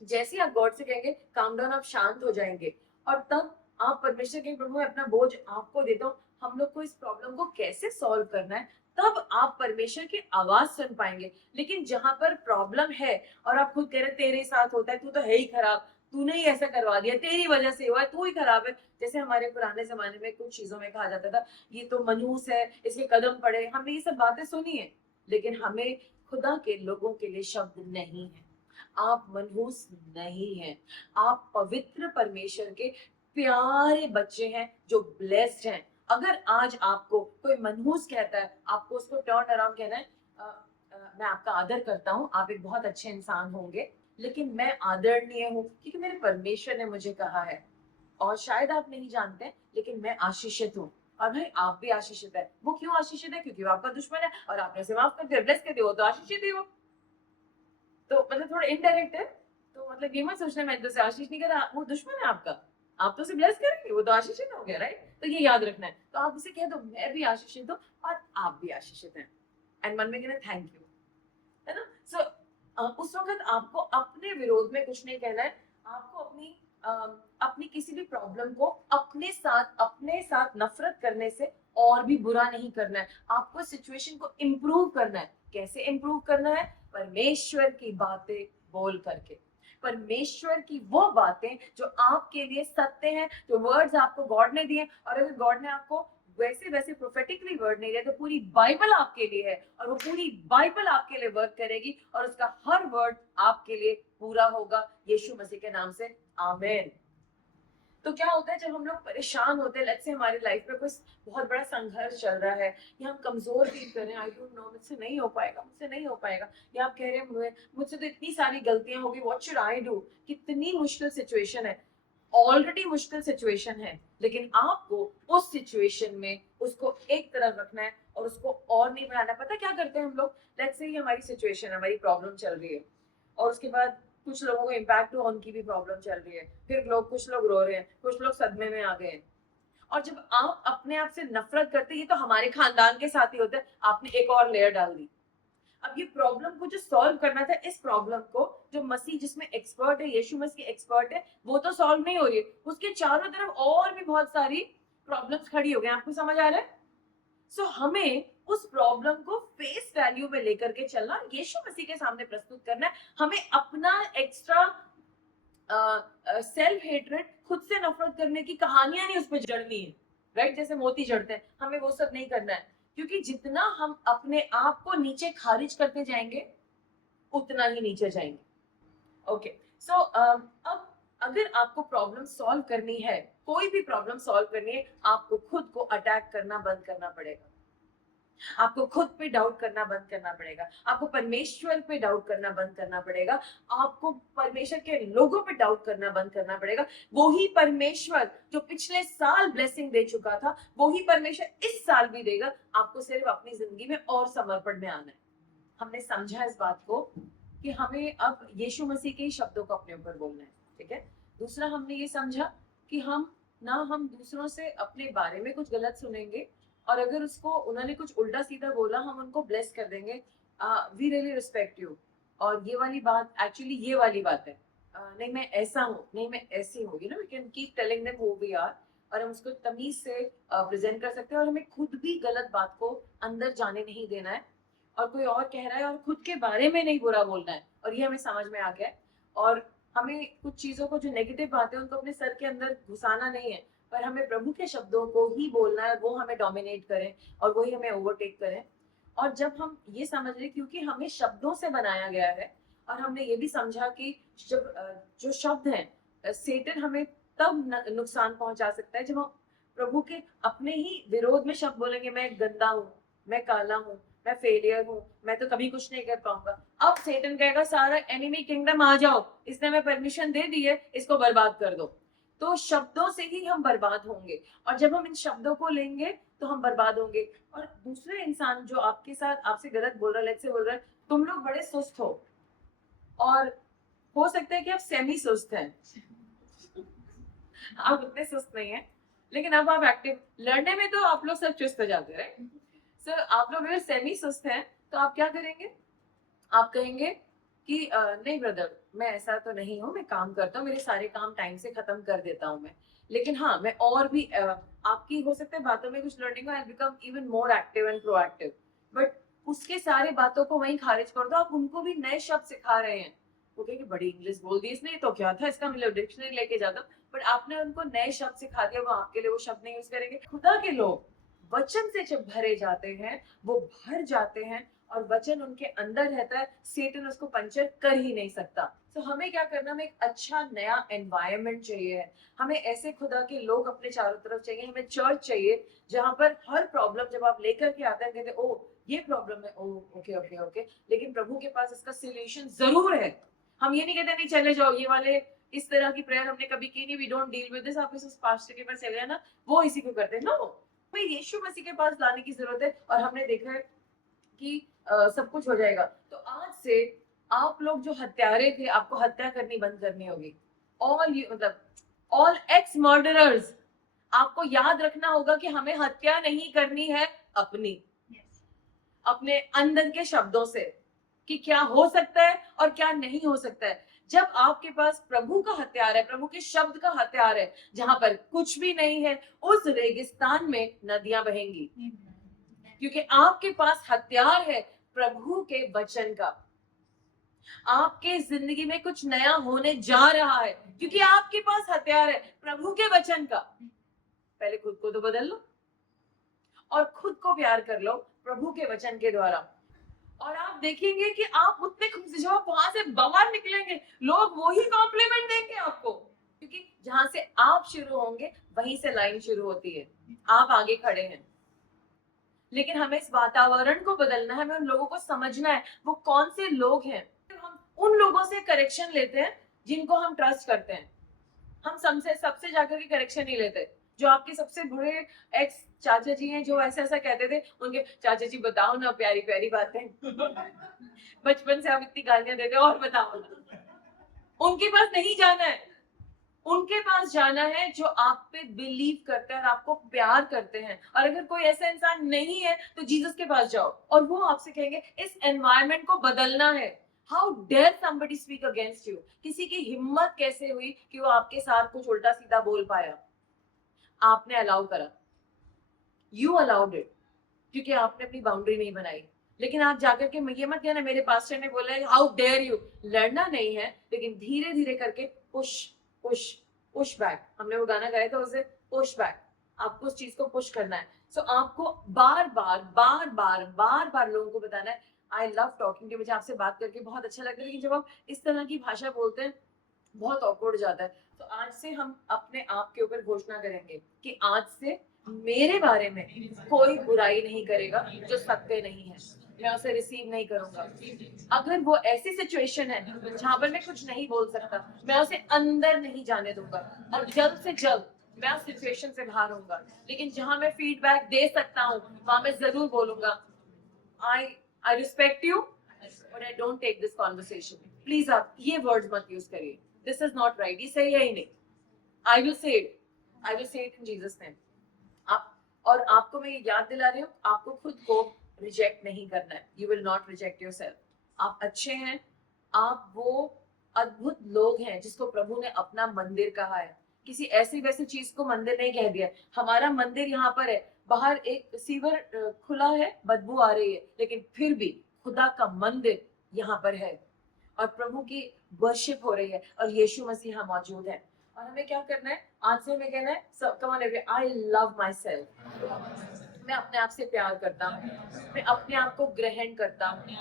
जैसे ही आप गॉड से कहेंगे काम डाउन, आप शांत हो जाएंगे। और तब आप परमेश्वर के, प्रभु मैं अपना बोझ आपको देता हूँ, हम लोग को इस प्रॉब्लम को कैसे सॉल्व करना है, तब आप परमेश्वर की आवाज सुन पाएंगे। लेकिन जहां पर प्रॉब्लम है और आप खुद कह रहे तेरे साथ होता है, तू तो है ही खराब, तूने ही ऐसा करवा दिया, तेरी वजह से हुआ है, तू ही खराब है। जैसे हमारे पुराने जमाने में कुछ चीजों में कहा जाता था, ये तो मनूस है, इसके कदम पड़े, हमने ये सब बातें सुनी है, लेकिन हमें खुदा के लोगों के लिए शब्द नहीं है। आप मनहूस नहीं हैं, आप पवित्र परमेश्वर के प्यारे बच्चे हैं जो ब्लेस्ड हैं। अगर आज आपको कोई मनहूस कहता है, आपको उसको टर्न अराउंड कहना है, मैं आपका आदर करता हूँ, आप एक बहुत अच्छे इंसान होंगे, लेकिन मैं आदरणीय हूँ क्योंकि मेरे परमेश्वर ने मुझे कहा है। और शायद आप नहीं जानते, लेकिन मैं आशीषित हूँ, और भाई आप भी आशीषित है। वो क्यों आशीषित है? क्योंकि वो आपका दुश्मन है और आपने उसे माफ कर दिया, ब्लेस कर दिया, वो तो आशीषित ही हो। तो मतलब थोड़ा इनडायरेक्ट है। तो मतलब ये मत सोचना मैं तो उसे आशीष नहीं कर रहा, वो दुश्मन है आपका। आप तो उसे ब्लेस करेंगे, वो तो आशीषित हो गया, राइट? तो ये याद रखना है। तो आप उसे कह दो मैं भी आशीषित हूँ और आप भी आशीषित हैं, एंड मन में कहना थैंक यू, है ना? सो उस वक्त आपको अपने विरोध में कुछ नहीं कहना है। आपको अपनी किसी भी प्रॉब्लम को अपने साथ नफरत करने से और भी बुरा नहीं करना है। आपको सिचुएशन को इम्प्रूव करना है। कैसे इम्प्रूव करना है? परमेश्वर की बातें बोल करके, परमेश्वर की वो बातें जो आपके लिए सत्य हैं, जो वर्ड्स आपको गॉड ने दिए। और अगर गॉड ने आपको वैसे वैसे प्रोफेटिकली वर्ड नहीं दिया, तो पूरी बाइबल आपके लिए है और वो पूरी बाइबल आपके लिए वर्क करेगी और उसका हर वर्ड आपके लिए पूरा होगा यीशु मसीह के नाम से। आमीन। तो क्या होता है जब हम लोग परेशान होते हैं, लेट्स से हमारी लाइफ में कोई बहुत बड़ा संघर्ष चल रहा है, या हम कमजोर फील कर रहे हैं, आई डोंट नो मुझसे नहीं हो पाएगा, मुझसे नहीं हो पाएगा, या आप कह रहे हैं मुझसे तो इतनी सारी गलतियां होगी, व्हाट शुड आई डू? कितनी मुश्किल सिचुएशन है, ऑलरेडी मुश्किल सिचुएशन है, लेकिन आपको उस सिचुएशन में उसको एक तरफ रखना है और उसको और नहीं बढ़ाना। पता क्या करते हैं हम लोग? लेट्स से हमारी सिचुएशन, हमारी प्रॉब्लम चल रही है और उसके बाद कुछ लोगों को इम्पैक्ट हुआ, उनकी भी प्रॉब्लम चल रही है, फिर कुछ लोग रो रहे हैं, कुछ लोग सदमे में आ गए हैं। और जब आप अपने आप से नफरत करते हैं, ये तो हमारे खानदान के साथ ही होता है, आपने एक और लेयर डाल दी। अब ये प्रॉब्लम को जो सॉल्व करना था, इस प्रॉब्लम को जो मसीह जिसमें एक्सपर्ट है, यीशु मसीह एक्सपर्ट है, वो तो सॉल्व नहीं हो रही है, उसके चारों तरफ और भी बहुत सारी प्रॉब्लम्स खड़ी हो गई। आपको समझ आ रहा है? सो हमें उस प्रॉब्लम को फेस वैल्यू में लेकर के चलना, यीशु मसीह के सामने प्रस्तुत करना है। हमें अपना एक्स्ट्रा सेल्फ हेट्रेड, खुद से नफरत करने की कहानियां नहीं उस पर जड़नी है, राइट? जैसे मोती जड़ते हैं, हमें वो सब नहीं करना है, क्योंकि जितना हम अपने आप को नीचे खारिज करते जाएंगे, उतना ही नीचे जाएंगे। ओके, सो अब अगर आपको प्रॉब्लम सॉल्व करनी है, कोई भी प्रॉब्लम सॉल्व करनी है, आपको खुद को अटैक करना बंद करना पड़ेगा। आपको खुद पे डाउट करना बंद करना पड़ेगा, आपको परमेश्वर पे डाउट करना बंद करना पड़ेगा, आपको परमेश्वर के लोगों पे डाउट करना बंद करना पड़ेगा। वही परमेश्वर जो पिछले साल ब्लेसिंग दे चुका था, वही परमेश्वर इस साल भी देगा। आपको सिर्फ अपनी जिंदगी में और समर्पण में आना है। हमने समझा इस बात को कि हमें अब यीशु मसीह के ही शब्दों को अपने ऊपर बोलना है, ठीक है? दूसरा हमने ये समझा कि हम दूसरों से अपने बारे में कुछ गलत सुनेंगे, और अगर उसको उन्होंने कुछ उल्टा सीधा बोला, हम उनको ब्लेस कर देंगे, वी रियली रिस्पेक्ट यू। और ये वाली बात, एक्चुअली ये वाली बात है, नहीं मैं ऐसा हूँ, नहीं मैं ऐसी हूँ, you know, we can keep telling them who we are, और हम उसको तमीज से प्रेजेंट कर सकते हैं, और हमें खुद भी गलत बात को अंदर जाने नहीं देना है। और कोई और कह रहा है और खुद के बारे में नहीं बुरा बोलना है, और ये हमें समझ में आ गया है। और हमें कुछ चीजों को, जो नेगेटिव बातें, उनको अपने सर के अंदर घुसाना नहीं है, पर हमें प्रभु के शब्दों को ही बोलना है, वो हमें डोमिनेट करें और वही हमें ओवरटेक करें। और जब हम ये समझ रहे, क्योंकि हमें शब्दों से बनाया गया है, और हमने ये भी समझा कि जब जो शब्द हैं, सेटन हमें तब नुकसान पहुंचा सकता है जब हम प्रभु के अपने ही विरोध में शब्द बोलेंगे, मैं गंदा हूँ, मैं काला हूँ, मैं फेलियर हूँ, मैं तो कभी कुछ नहीं कर पाऊंगा। अब सेटन कहेगा सारा एनिमी किंगडम आ जाओ, इसने हमें परमिशन दे दी है, इसको बर्बाद कर दो। तो शब्दों से ही हम बर्बाद होंगे, और जब हम इन शब्दों को लेंगे तो हम बर्बाद होंगे। और दूसरे इंसान जो आपके साथ आपसे गलत बोल रहा है, लेट्स से बोल रहा है तुम लोग बड़े सुस्त हो, और हो सकता है कि आप सेमी सुस्त हैं, आप उतने सुस्त नहीं है, लेकिन अब आप एक्टिव, लड़ने में तो आप लोग सब चुस्त हो जाते हैं। सो आप लोग अगर सेमी सुस्त हैं, तो आप क्या करेंगे? आप कहेंगे कि नहीं ब्रदर, मैं ऐसा तो नहीं हूँ, मैं काम करता हूँ, मेरे सारे काम टाइम से खत्म कर देता हूँ मैं, लेकिन हाँ मैं और भी आपकी हो सकता है बातों में कुछ लर्निंग हो, I become even more active and proactive. But उसके सारे बातों को वहीं खारिज कर दो, आप उनको भी नए शब्द सिखा रहे हैं। वो कहेंगे बड़ी इंग्लिश बोल दी इसने, तो क्या था इसका मतलब, डिक्शनरी लेके जाता। बट आपने उनको नए शब्द सिखा दिया, वो आपके लिए वो शब्द नहीं यूज करेंगे। खुदा के लोग वचन से जब भरे जाते हैं, वो भर जाते हैं, और वचन उनके अंदर रहता है, सेटन उसको पंचर कर ही नहीं सकता। तो हमें क्या करना, हमें एक अच्छा नया एनवायरनमेंट चाहिए है, हमें ऐसे खुदा के लोग अपने चारों तरफ चाहिए, हमें चर्च चाहिए जहां पर हर प्रॉब्लम जब आप लेकर के आते हैं कहते ओ ये प्रॉब्लम है, ओ ओके ओके ओके, लेकिन प्रभु के पास इसका सोल्यूशन जरूर है। हम ये नहीं कहते नहीं चले जाओ, ये वाले इस तरह की प्रेयर हमने कभी की नहीं, we don't deal with this, आप इस पास्टर के पास चले जाना, वो इसी को करते हैं। नो, हमें यीशु मसीह के पास लाने की जरूरत है, और हमने देखा है कि सब कुछ हो जाएगा। तो आज से आप लोग जो हत्यारे थे, आपको हत्या करनी बंद करनी होगी। ऑल यू मतलब ऑल एक्स मर्डरर्स, आपको याद रखना होगा कि हमें हत्या नहीं करनी है अपने अंदर के शब्दों से, कि क्या हो सकता है और क्या नहीं हो सकता है। जब आपके पास प्रभु का हथियार है, प्रभु के शब्द का हथियार है, जहां पर कुछ भी नहीं है, उस रेगिस्तान में नदियां बहेंगी, क्योंकि आपके पास हथियार है प्रभु के वचन का। आपके जिंदगी में कुछ नया होने जा रहा है क्योंकि आपके पास हथियार है प्रभु के वचन का। पहले खुद को तो बदल लो और खुद को प्यार कर लो प्रभु के वचन के द्वारा, और आप देखेंगे कि आप उतने खुश, जब आप वहां से बाहर निकलेंगे लोग वही कॉम्प्लीमेंट देंगे आपको, क्योंकि जहां से आप शुरू होंगे वहीं से लाइन शुरू होती है, आप आगे खड़े हैं। लेकिन हमें इस वातावरण को बदलना है, हमें उन लोगों को समझना है वो कौन से लोग हैं। हम उन लोगों से करेक्शन लेते हैं जिनको हम ट्रस्ट करते हैं, हम सबसे जाकर के करेक्शन नहीं लेते। जो आपके सबसे बुरे एक्स चाचा जी हैं जो ऐसा ऐसा कहते थे, उनके चाचा जी बताओ ना प्यारी प्यारी बातें बचपन से आप इतनी गालियां देते हो और बताओ ना, उनके पास नहीं जाना है, उनके पास जाना है जो आप पे बिलीव करते हैं और आपको प्यार करते हैं। और अगर कोई ऐसा इंसान नहीं है तो जीसस के पास जाओ और वो आपसे कहेंगे इस एनवायरनमेंट को बदलना है। How dare somebody speak against you, किसी की हिम्मत कैसे हुई कि वो आपके साथ कुछ उल्टा सीधा बोल पाया। आपने अलाउ करा, यू अलाउड इट, क्योंकि आपने अपनी बाउंड्री नहीं बनाई। लेकिन आप जाकर के ये मत कहना मेरे पास्टर ने बोला है हाउ डेयर यू। लड़ना नहीं है, लेकिन धीरे धीरे करके पुश पुश पुश बैक, हमने वो गाना गाया था उसे, पुश बैक, आपको उस चीज को पुश करना है। सो आपको बार बार बार बार बार बार लोगों को बताना है आई लव टॉकिंग टू, मुझे आपसे बात करके बहुत अच्छा लगता है, लेकिन जब आप इस तरह की भाषा बोलते हैं बहुत ऑकवर्ड जाता है। तो आज से हम अपने आप के ऊपर घोषणा करेंगे कि आज से मेरे बारे में कोई बुराई नहीं करेगा जो सत्य नहीं है, मैं उसे रिसीव नहीं करूंगा। अगर वो ऐसी सिचुएशन है जहां पर मैं कुछ नहीं बोल सकता, मैं उसे अंदर नहीं जाने दूंगा और जल्द से जल्द मैं उस सिचुएशन से बाहर होऊंगा। लेकिन जहां मैं फीडबैक दे सकता हूँ वहां मैं जरूर बोलूंगा I respect you but I don't take this conversation. Please आप ये वर्ड्स मत यूज करिए, दिस इज नॉट राइट, ये सही है ही नहीं। I will say it in Jesus name. आप और आपको मैं ये याद दिला रही हूँ, आपको खुद को रिजेक्ट नहीं करना है, you will not reject yourself. आप अच्छे हैं, आप वो अद्भुत लोग हैं जिसको प्रभु ने अपना मंदिर कहा है। किसी ऐसी वैसी चीज को मंदिर नहीं कह दिया। हमारा मंदिर यहाँ पर है, बाहर एक सीवर खुला है, बदबू आ रही है, लेकिन फिर भी खुदा का मंदिर यहाँ पर है और प्रभु की वर्शिप हो रही है और यीशु मसीह यहाँ मौजूद है। और हमें क्या करना है, आज से हमें कहना है come on everyone, I love my self, मैं अपने आप से प्यार करता हूँ, मैं अपने आप को ग्रहण करता हूँ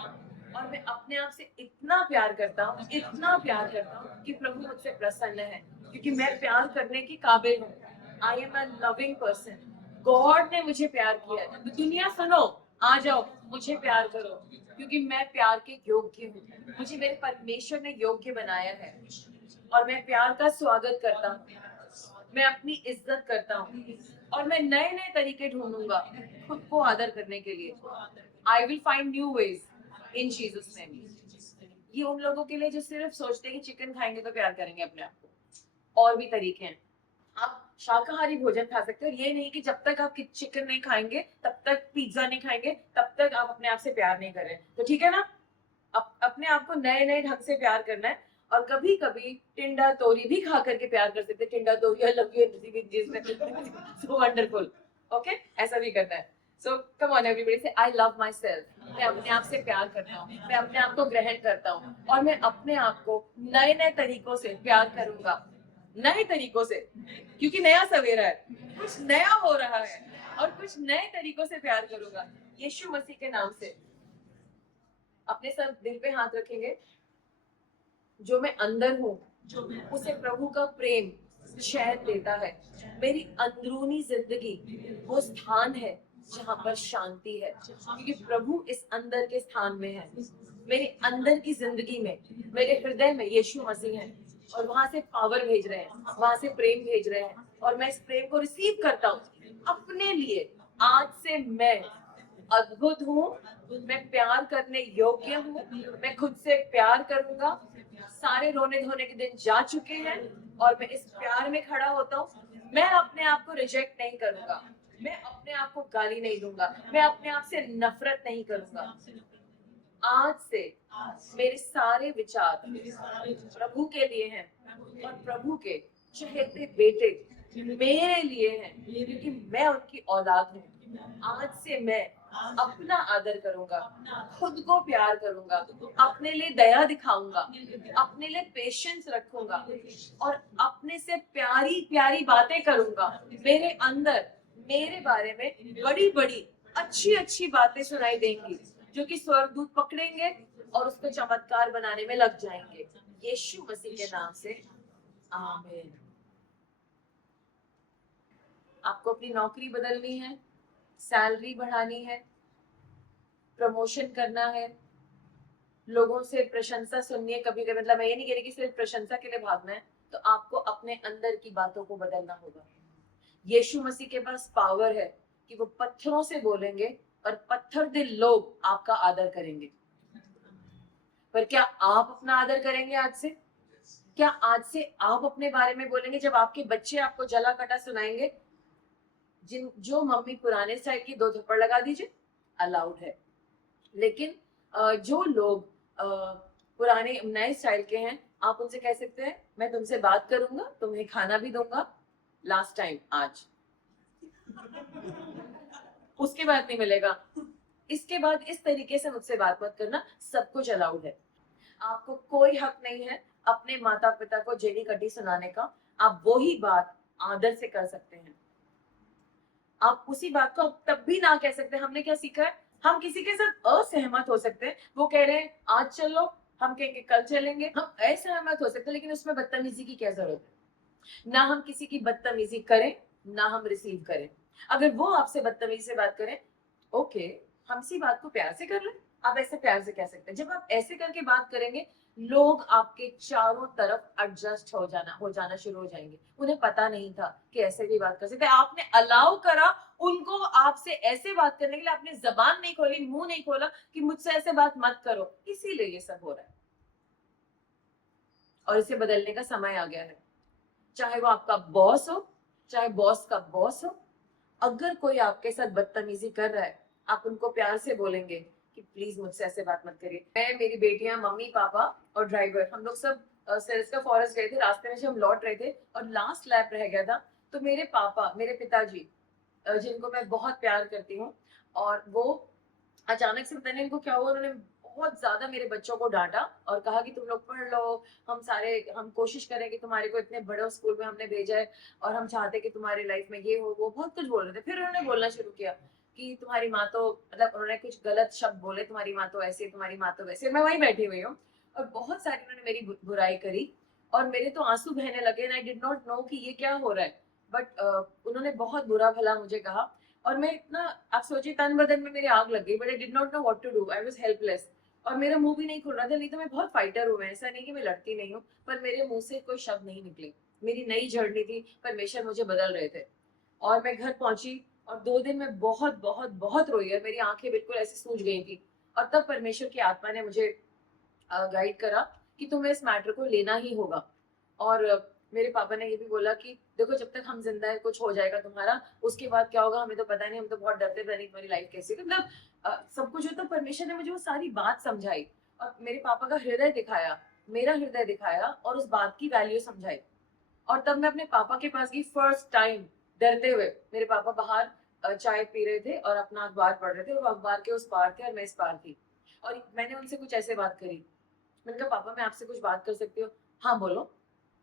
और मैं अपने आप से इतना प्यार करता हूँ कि प्रभु मुझसे प्रसन्न है, क्योंकि मैं प्यार करने की काबिल हूँ। I am a loving person, God ने मुझे प्यार किया है। तो दुनिया सुनो, आ जाओ मुझे प्यार करो, क्योंकि मैं प्यार के योग्य हूँ, मुझे मेरे परमेश्वर ने योग्य बनाया है और मैं प्यार का स्वागत करता हूँ, मैं अपनी इज्जत करता हूँ और मैं नए नए तरीके ढूंढूंगा खुद को आदर करने के लिए। I will find new ways in Jesus name. ये उन लोगों के लिए जो सिर्फ सोचते हैं कि चिकन खाएंगे तो प्यार करेंगे अपने आप को, और भी तरीके हैं। आप शाकाहारी भोजन खा सकते हो, ये नहीं कि जब तक आप चिकन नहीं खाएंगे, तब तक पिज्जा नहीं खाएंगे, तब तक आप अपने आप से प्यार नहीं कर रहे। तो ठीक है ना, अपने आप को नए नए ढंग से प्यार करना है। और कभी कभी टिंडा तोरी भी खा करके प्यार कर सकते हैं। टिंडा तोरी I love you so wonderful, okay, ऐसा भी करना है। सो कम ऑन एवरीबॉडी से आई लव माई सेल्फ, मैं अपने आप से प्यार करता हूँ, मैं अपने आप को ग्रहण करता हूँ और मैं अपने आप को नए नए तरीकों से प्यार करूंगा, नए तरीकों से, क्योंकि नया सवेरा है, कुछ नया हो रहा है और कुछ नए तरीकों से प्यार करूंगा यीशु मसीह के नाम से। अपने सब दिल पे हाथ रखेंगे। जो मैं अंदर हूँ उसे प्रभु का प्रेम चैन देता है। मेरी अंदरूनी जिंदगी वो स्थान है जहाँ पर शांति है, क्योंकि प्रभु इस अंदर के स्थान में है। मेरे अंदर की जिंदगी में, मेरे हृदय में यीशु मसीह है, और वहां से पावर भेज रहे हैं, वहां से प्रेम भेज रहे हैं, और मैं इस प्रेम को रिसीव करता हूँ अपने लिए। आज से मैं अद्भुत हूँ, मैं प्यार करने योग्य हूँ, मैं खुद से प्यार करूंगा। सारे रोने धोने के दिन जा चुके हैं और मैं इस प्यार में खड़ा होता हूँ। मैं अपने आप को रिजेक्ट नहीं करूंगा, मैं अपने आप को गाली नहीं दूंगा, मैं अपने आप से नफरत नहीं करूंगा। आज से मेरे सारे विचार प्रभु के लिए हैं, और प्रभु के चहेते बेटे मेरे लिए हैं, क्योंकि मैं उनकी औलाद हूँ। आज से मैं अपना आदर करूंगा, खुद को प्यार करूंगा, अपने लिए दया दिखाऊंगा, अपने लिए पेशेंस रखूंगा, और अपने से प्यारी प्यारी बातें करूंगा। मेरे अंदर मेरे बारे में बड़ी बड़ी अच्छी अच्छी बातें सुनाई देंगी, जो कि स्वर्गदूत पकड़ेंगे और उसको चमत्कार बनाने में लग जाएंगे। यीशु मसीह के नाम से आमीन। आपको अपनी नौकरी बदलनी है, सैलरी बढ़ानी है, प्रमोशन करना है, लोगों से प्रशंसा सुननी है। कभी कभी, मतलब मैं ये नहीं कह रही कि सिर्फ प्रशंसा के लिए भागना है, तो आपको अपने अंदर की बातों को बदलना होगा। यीशु मसीह के पास पावर है कि वो पत्थरों से बोलेंगे और पत्थर दिल लोग आपका आदर करेंगे। पर क्या आप अपना आदर करेंगे आज से? क्या आज से आप अपने बारे में बोलेंगे? जब आपके बच्चे आपको जला कटा सुनाएंगे, जो मम्मी पुराने स्टाइल की 2 थप्पड़ लगा दीजिए, अलाउड है। लेकिन जो लोग पुराने नए स्टाइल के हैं, आप उनसे कह सकते हैं मैं तुमसे बात करूंगा, तुम्हें खाना भी दूंगा, लास्ट टाइम आज। उसके बाद नहीं मिलेगा। इसके बाद इस तरीके से मुझसे बात मत करना। सब कुछ अलाउड है। आपको कोई हक नहीं है अपने माता पिता को जेडी कटी सुनाने का। आप वही बात आदर से कर सकते हैं। आप उसी बात को तब भी ना कह सकते। हमने क्या सीखा है? हम किसी के साथ असहमत हो सकते हैं, वो कह रहे हैं आज चलो, हम कहेंगे कल चलेंगे। हम असहमत हो सकते हैं, लेकिन उसमें बदतमीजी की क्या जरूरत है? ना हम किसी की बदतमीजी करें, ना हम रिसीव करें। अगर वो आपसे बदतमीजी से बात करें, ओके, हम इसी बात को प्यार से कर लें। आप ऐसे प्यार से कह सकते हैं। जब आप ऐसे करके बात करेंगे, लोग आपके चारों तरफ एडजस्ट हो जाना शुरू हो जाएंगे। उन्हें पता नहीं था कि ऐसे भी बात कर सकते हैं। आपने अलाउ करा उनको आपसे ऐसे बात करने के लिए। आपने जबान नहीं खोली, मुंह नहीं खोला कि मुझसे ऐसे बात मत करो। इसीलिए ये सब हो रहा है, और इसे बदलने का समय आ गया है। चाहे वो आपका बॉस हो, चाहे बॉस का बॉस हो, अगर कोई आपके साथ बदतमीजी कर रहा है, आप उनको प्यार से बोलेंगे कि प्लीज मुझसे ऐसे बात मत करिए। मैं, मेरी बेटियां, मम्मी पापा और ड्राइवर, हम लोग सब सरिस्का फॉरेस्ट गए थे। रास्ते में जब हम लौट रहे थे और लास्ट लैप रह गया था, तो मेरे पापा, मेरे पिताजी, जिनको मैं बहुत प्यार करती हूँ, और वो अचानक से पता नहीं इनको क्या हुआ, उन्होंने बहुत ज्यादा मेरे बच्चों को डांटा और कहा कि तुम लोग पढ़ लो, हम कोशिश करें कि तुम्हारे को इतने बड़े स्कूल में हमने भेजा है, और हम चाहते कि तुम्हारी लाइफ में ये हो, वो बहुत कुछ बोल रहे थे। फिर उन्होंने बोलना शुरू किया कि तुम्हारी माँ तो, मतलब उन्होंने कुछ गलत शब्द बोले, तुम्हारी माँ तो ऐसी, तुम्हारी माँ तो वैसे। मैं वहीं बैठी हुई हूँ, और बहुत सारी उन्होंने मेरी बुराई करी, और मेरे तो आंसू बहने लगे। And I did not no कि ये क्या हो रहा है। बट उन्होंने बहुत बुरा भला मुझे कहा, और मैं इतना, आप सोचिए, तन बदन में मेरी आग लग गई। But I did not know what to do, I was helpless. और मेरा मुंह भी नहीं खुल रहा था। नहीं तो मैं बहुत फाइटर हूँ, मैं ऐसा नहीं कि मैं लड़ती नहीं हूँ, पर मेरे मुंह से कोई शब्द नहीं निकले। मेरी नई जर्नी थी, परमेश्वर मुझे बदल रहे थे। और मैं घर पहुंची, और 2 दिन में बहुत बहुत बहुत रोई, और मेरी आंखें बिल्कुल ऐसे सूज गई थी। और तब परमेश्वर की आत्मा ने मुझे गाइड करा कि तुम्हें इस मैटर को लेना ही होगा। और मेरे पापा ने ये भी बोला कि देखो, जब तक हम जिंदा है कुछ हो जाएगा तुम्हारा, उसके बाद क्या होगा हमें तो पता नहीं, हम तो बहुत डरते थे, नहीं तुम्हारी लाइफ कैसी। मतलब सब कुछ हो, तो परमेश्वर ने मुझे वो सारी बात समझाई, और मेरे पापा का हृदय दिखाया, मेरा हृदय दिखाया, और उस बात की वैल्यू समझाई। और तब मैं अपने पापा के पास गई फर्स्ट टाइम, डरते हुए। मेरे पापा बाहर चाय पी रहे थे और अपना अखबार पढ़ रहे थे, और वो अखबार के उस पार थे और मैं इस पार थी। और मैंने उनसे कुछ ऐसे बात करी। मैंने कहा पापा, मैं आपसे कुछ बात कर सकती हूँ? हाँ बोलो।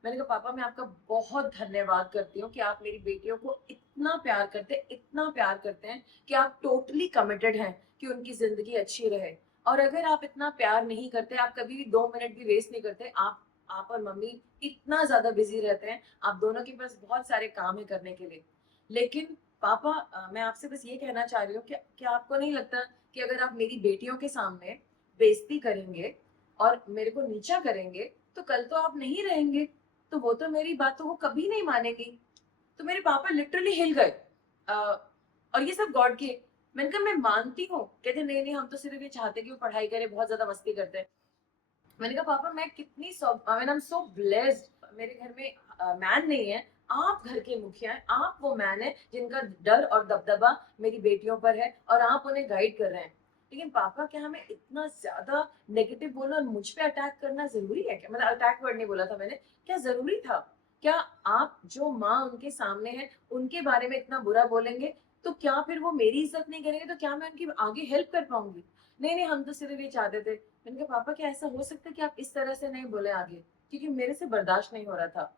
मैंने कहा पापा, मैं आपका बहुत धन्यवाद करती हूँ कि आप मेरी बेटियों को इतना प्यार करते हैं, इतना प्यार करते हैं कि आप टोटली कमिटेड हैं कि उनकी जिंदगी अच्छी रहे। और अगर आप इतना प्यार नहीं करते, आप कभी भी 2 मिनट भी वेस्ट नहीं करते, आप और मम्मी इतना ज्यादा बिजी रहते हैं, आप दोनों के पास बहुत सारे काम है करने के लिए। लेकिन पापा, मैं आपसे बस ये कहना चाह रही हूँ कि क्या आपको नहीं लगता कि अगर आप मेरी बेटियों के सामने बेइज्जती करेंगे और मेरे को नीचा करेंगे, तो कल तो आप नहीं रहेंगे, तो वो तो मेरी बातों को कभी नहीं मानेंगी। तो मेरे पापा लिटरली हिल गए। अ, और ये सब गॉड के। मैंने कहा मैं मानती हूँ। कहते नहीं नहीं, हम तो सिर्फ ये चाहते कि वो पढ़ाई करे, बहुत ज्यादा मस्ती करते हैं। मैंने कहा पापा, मैं कितनी I mean I am so blessed, मेरे घर में मैन नहीं है, आप घर के मुखिया हैं, आप वो मैन है जिनका डर और दबदबा मेरी बेटियों पर है और आप उन्हें गाइड कर रहे हैं। लेकिन पापा, क्या हमें इतना ज्यादा नेगेटिव बोलना और मुझ पे अटैक करना जरूरी है क्या? मतलब अटैक वर्ड नहीं बोला था मैंने, क्या जरूरी था? क्या आप जो माँ उनके सामने है उनके बारे में इतना बुरा बोलेंगे, तो क्या फिर वो मेरी इज्जत नहीं करेंगे? तो क्या मैं उनकी आगे हेल्प कर पाऊंगी? नहीं नहीं, हम तो सिर्फ ये चाहते थे। मैंने कहा पापा, क्या ऐसा हो सकता है कि आप इस तरह से नहीं बोले आगे? क्योंकि मेरे से बर्दाश्त नहीं हो रहा था।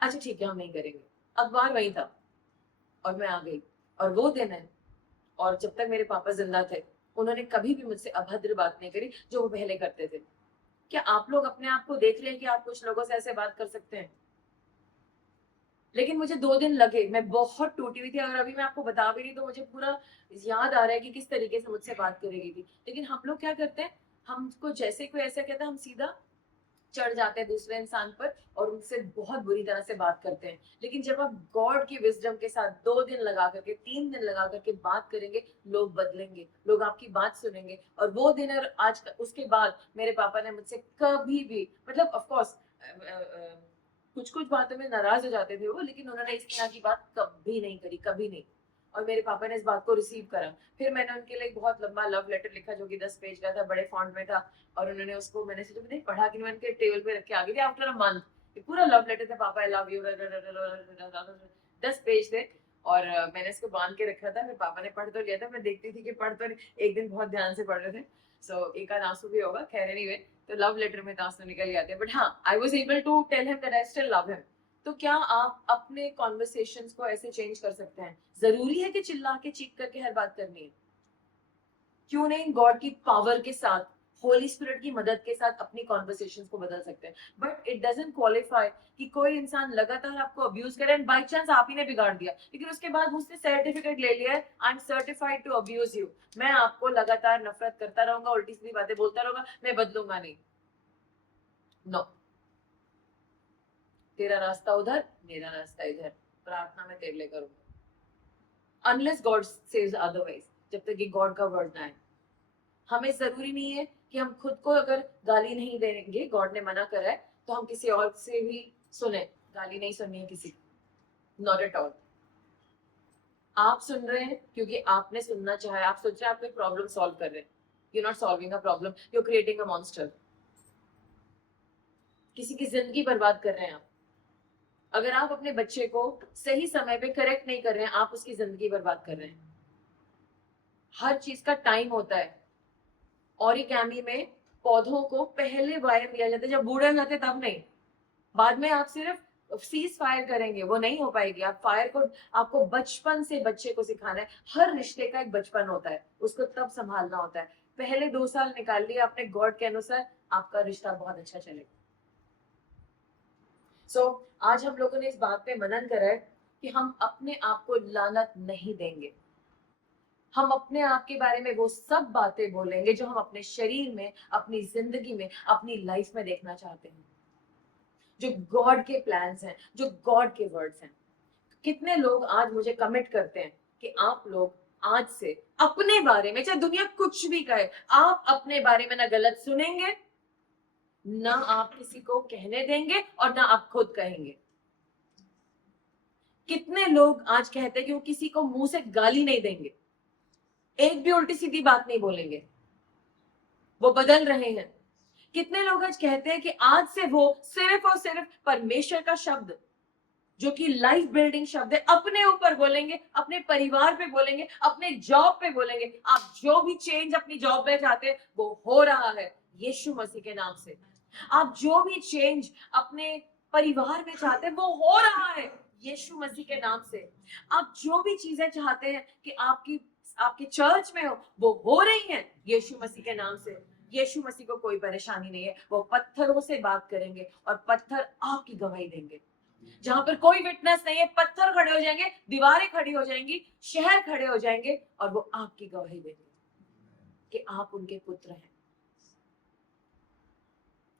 अच्छा ठीक है, हम नहीं करेंगे। अखबार वही था और मैं आ गई। और वो दिन है, और जब तक मेरे पापा जिंदा थे उन्होंने कभी भी मुझसे अभद्र बात नहीं करी जो वो पहले करते थे। क्या आप लोग अपने आप को देख रहे हैं कि आप कुछ लोगों से ऐसे बात कर सकते हैं? लेकिन मुझे 2 दिन लगे, मैं बहुत टूटी हुई थी। अगर अभी मैं आपको बता भी रही तो मुझे पूरा याद आ रहा है कि किस तरीके से मुझसे बात करेगी थी। लेकिन हम लोग क्या करते हैं, हमको जैसे कोई ऐसा कहता है हम सीधा चढ़ जाते हैं दूसरे इंसान पर और उनसे बहुत बुरी तरह से बात करते हैं। लेकिन जब आप गॉड की विजडम के साथ 2 दिन लगा करके, 3 दिन लगा करके बात करेंगे, लोग बदलेंगे, लोग आपकी बात सुनेंगे। और वो दिन और आज उसके बाद मेरे पापा ने मुझसे कभी भी, मतलब ऑफ कोर्स कुछ कुछ बातों में नाराज हो जाते थे वो, लेकिन उन्होंने इस तरह की बात कभी नहीं करी, कभी नहीं। और मेरे पापा ने इस बात को रिसीव करा। फिर मैंने उनके लिए एक बहुत लंबा लव लेटर लिखा जो कि 10 पेज का था, बड़े फॉन्ट में था। और उन्होंने उसको, मैंने सोचा मैंने पढ़ा कि मैंने टेबल पे रख के आ गई थी आफ्टर अ मंथ। पूरा लव लेटर था, पापा आई लव यू, 10 पेज थे। और मैंने इसको बांध के रखा था। मेरे पापा ने पढ़ तो लिया था, मैं देखती थी कि पढ़ तो नहीं, एक दिन बहुत ध्यान से पढ़ रहे थे। सो एक आध आंसू भी होगा, खैर एनीवे। तो लव लेटर में तो आंसू निकल जाते हैं, बट हाँ, I was able to tell him that I still love him. तो क्या आप अपने कॉन्वर्सेशंस को ऐसे चेंज कर सकते हैं? जरूरी है कि चिल्ला के चीख करके हर बात करनी है? क्यों नहीं गॉड की पावर के साथ, होली स्पिरिट की मदद के साथ अपनी कॉन्वर्सेशंस को बदल सकते हैं? बट इट डजंट क्वालिफाई कि कोई इंसान लगातार आपको अब्यूज करे एंड बाई चांस आप ही ने बिगाड़ दिया, लेकिन उसके बाद मुझसे सर्टिफिकेट ले लिया है, I am certified to abuse you. मैं आपको लगातार नफरत करता रहूंगा, उल्टी सीधी बातें बोलता रहूंगा, मैं बदलूंगा नहीं। नो, तेरा रास्ता उधर, मेरा रास्ता इधर, प्रार्थना में तेरे लिए करूंगा, अनलेस गॉड सेज अदरवाइज, जब तक ये गॉड का वर्ड ना है। हमें जरूरी नहीं है कि हम खुद को अगर गाली नहीं देंगे, गॉड ने मना करा है, तो हम किसी और से भी सुने। गाली नहीं सुननी है किसी की, नॉट एट ऑल। आप सुन रहे हैं क्योंकि आपने सुनना चाहा है, आप सोच रहे हैं आप कोई प्रॉब्लम सॉल्व कर रहे हैं। You not solving a problem, you creating a monster. किसी की जिंदगी बर्बाद कर रहे हैं आप। अगर आप अपने बच्चे को सही समय पे करेक्ट नहीं कर रहे हैं, आप उसकी जिंदगी बर्बाद कर रहे हैं। हर चीज का टाइम होता है। ओरिगेमी में पौधों को पहले वायर दिया जाता है जब बूढ़े हो जाते, तब नहीं। बाद में आप सिर्फ सीज फायर करेंगे, वो नहीं हो पाएगी। आप फायर को, आपको बचपन से बच्चे को सिखाना है। हर रिश्ते का एक बचपन होता है, उसको तब संभालना होता है। पहले 2 साल निकाल लिए आपने गॉड के अनुसार, आपका रिश्ता बहुत अच्छा चलेगा। सो आज हम लोगों ने इस बात पे मनन करा है कि हम अपने आप को लानत नहीं देंगे। हम अपने आप के बारे में वो सब बातें बोलेंगे जो हम अपने शरीर में, अपनी जिंदगी में, अपनी लाइफ में देखना चाहते हैं, जो गॉड के प्लान्स हैं, जो गॉड के वर्ड्स हैं। कितने लोग आज मुझे कमिट करते हैं कि आप लोग आज से अपने बारे में, चाहे दुनिया कुछ भी कहे, आप अपने बारे में ना गलत सुनेंगे, ना आप किसी को कहने देंगे और ना आप खुद कहेंगे। कितने लोग आज कहते हैं कि वो किसी को मुंह से गाली नहीं देंगे, एक भी उल्टी सीधी बात नहीं बोलेंगे, वो बदल रहे हैं। कितने लोग आज कहते हैं कि आज से वो सिर्फ और सिर्फ परमेश्वर का शब्द, जो कि लाइफ बिल्डिंग शब्द है, अपने ऊपर बोलेंगे, अपने परिवार पे बोलेंगे, अपने जॉब पे बोलेंगे। आप जो भी चेंज अपनी जॉब में चाहते हैं वो हो रहा है यीशु मसीह के नाम से। आप जो भी चेंज अपने परिवार में चाहते हैं वो हो रहा है यीशु मसीह के नाम से। आप जो भी चीजें चाहते हैं कि आपकी आपके चर्च में वो हो रही हैं यीशु मसीह के नाम से। यीशु मसीह को कोई परेशानी नहीं है, वो पत्थरों से बात करेंगे और पत्थर आपकी गवाही देंगे। जहां पर कोई विटनेस नहीं है, पत्थर खड़े हो जाएंगे, दीवारें खड़ी हो जाएंगी, शहर खड़े हो जाएंगे और वो आपकी गवाही देंगे कि आप उनके पुत्र हैं।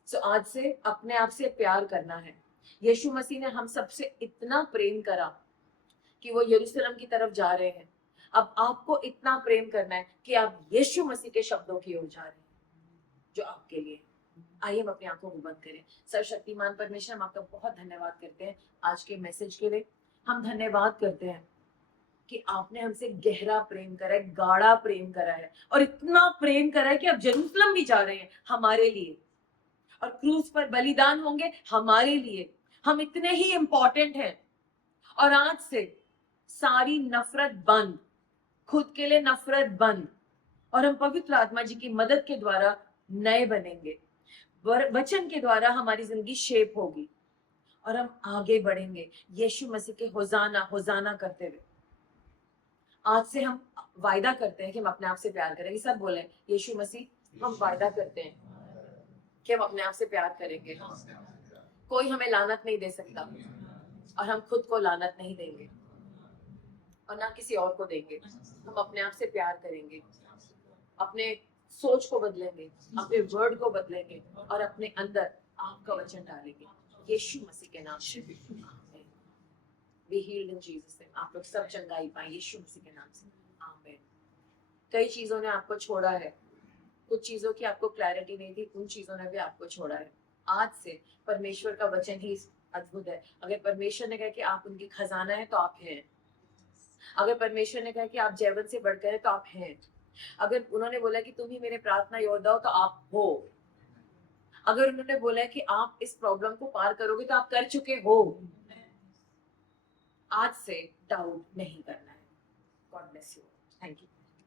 सो आज से अपने आप से प्यार करना है। यीशु मसीह ने हम सबसे इतना प्रेम करा कि वो यरूशलेम की तरफ जा रहे हैं। अब आपको इतना प्रेम करना है कि आप यीशु मसीह के शब्दों की ओर जा रहे हैं जो आपके लिए। आइए हम अपनी आंखों को बंद करें। सर्वशक्तिमान परमेश्वर, हम आपका बहुत धन्यवाद करते हैं आज के मैसेज के लिए। हम धन्यवाद करते हैं कि आपने हमसे गहरा प्रेम करा है, गाढ़ा प्रेम करा है और इतना प्रेम करा है कि आप जेरूसलम भी जा रहे हैं हमारे लिए और क्रूस पर बलिदान होंगे हमारे लिए। हम इतने ही इंपॉर्टेंट हैं और आज से सारी नफरत बंद, खुद के लिए नफरत बंद, और हम पवित्र आत्मा जी की मदद के द्वारा नए बनेंगे। वचन के द्वारा हमारी जिंदगी शेप होगी और हम आगे बढ़ेंगे यीशु मसीह के होजाना होजाना करते हुए। आज से हम वायदा करते हैं कि हम अपने आप से प्यार करेंगे। सब बोले यीशु मसीह, हम वायदा करते हैं कि हम अपने आप से प्यार करेंगे। कोई हमें लानत नहीं दे सकता और हम खुद को लानत नहीं देंगे और ना किसी और को देंगे। हम अपने आप से प्यार करेंगे, अपने सोच को बदलेंगे, अपने वर्ड को बदलेंगे और अपने अंदर आपका वचन डालेंगे यीशु मसीह के नाम से। Be healed in Jesus name। आप लोग सब चंगाई पाए यीशु मसीह के नाम से। आमीन। कई चीजों ने आपको छोड़ा है, कुछ चीजों की आपको क्लैरिटी नहीं थी, उन चीजों ने भी आपको छोड़ा है। आज से परमेश्वर का वचन ही अद्भुत है। अगर परमेश्वर ने कहा कि आप उनकी खजाना है तो आप हैं। अगर परमेश्वर ने कहा कि आप जैवन से बढ़कर है तो आप हैं। अगर उन्होंने बोला कि तुम ही मेरे प्रार्थना योद्धा हो तो आप हो। अगर उन्होंने बोला कि आप इस प्रॉब्लम को पार करोगे तो आप कर चुके हो। आज से डाउट नहीं करना है। God bless you. Thank you.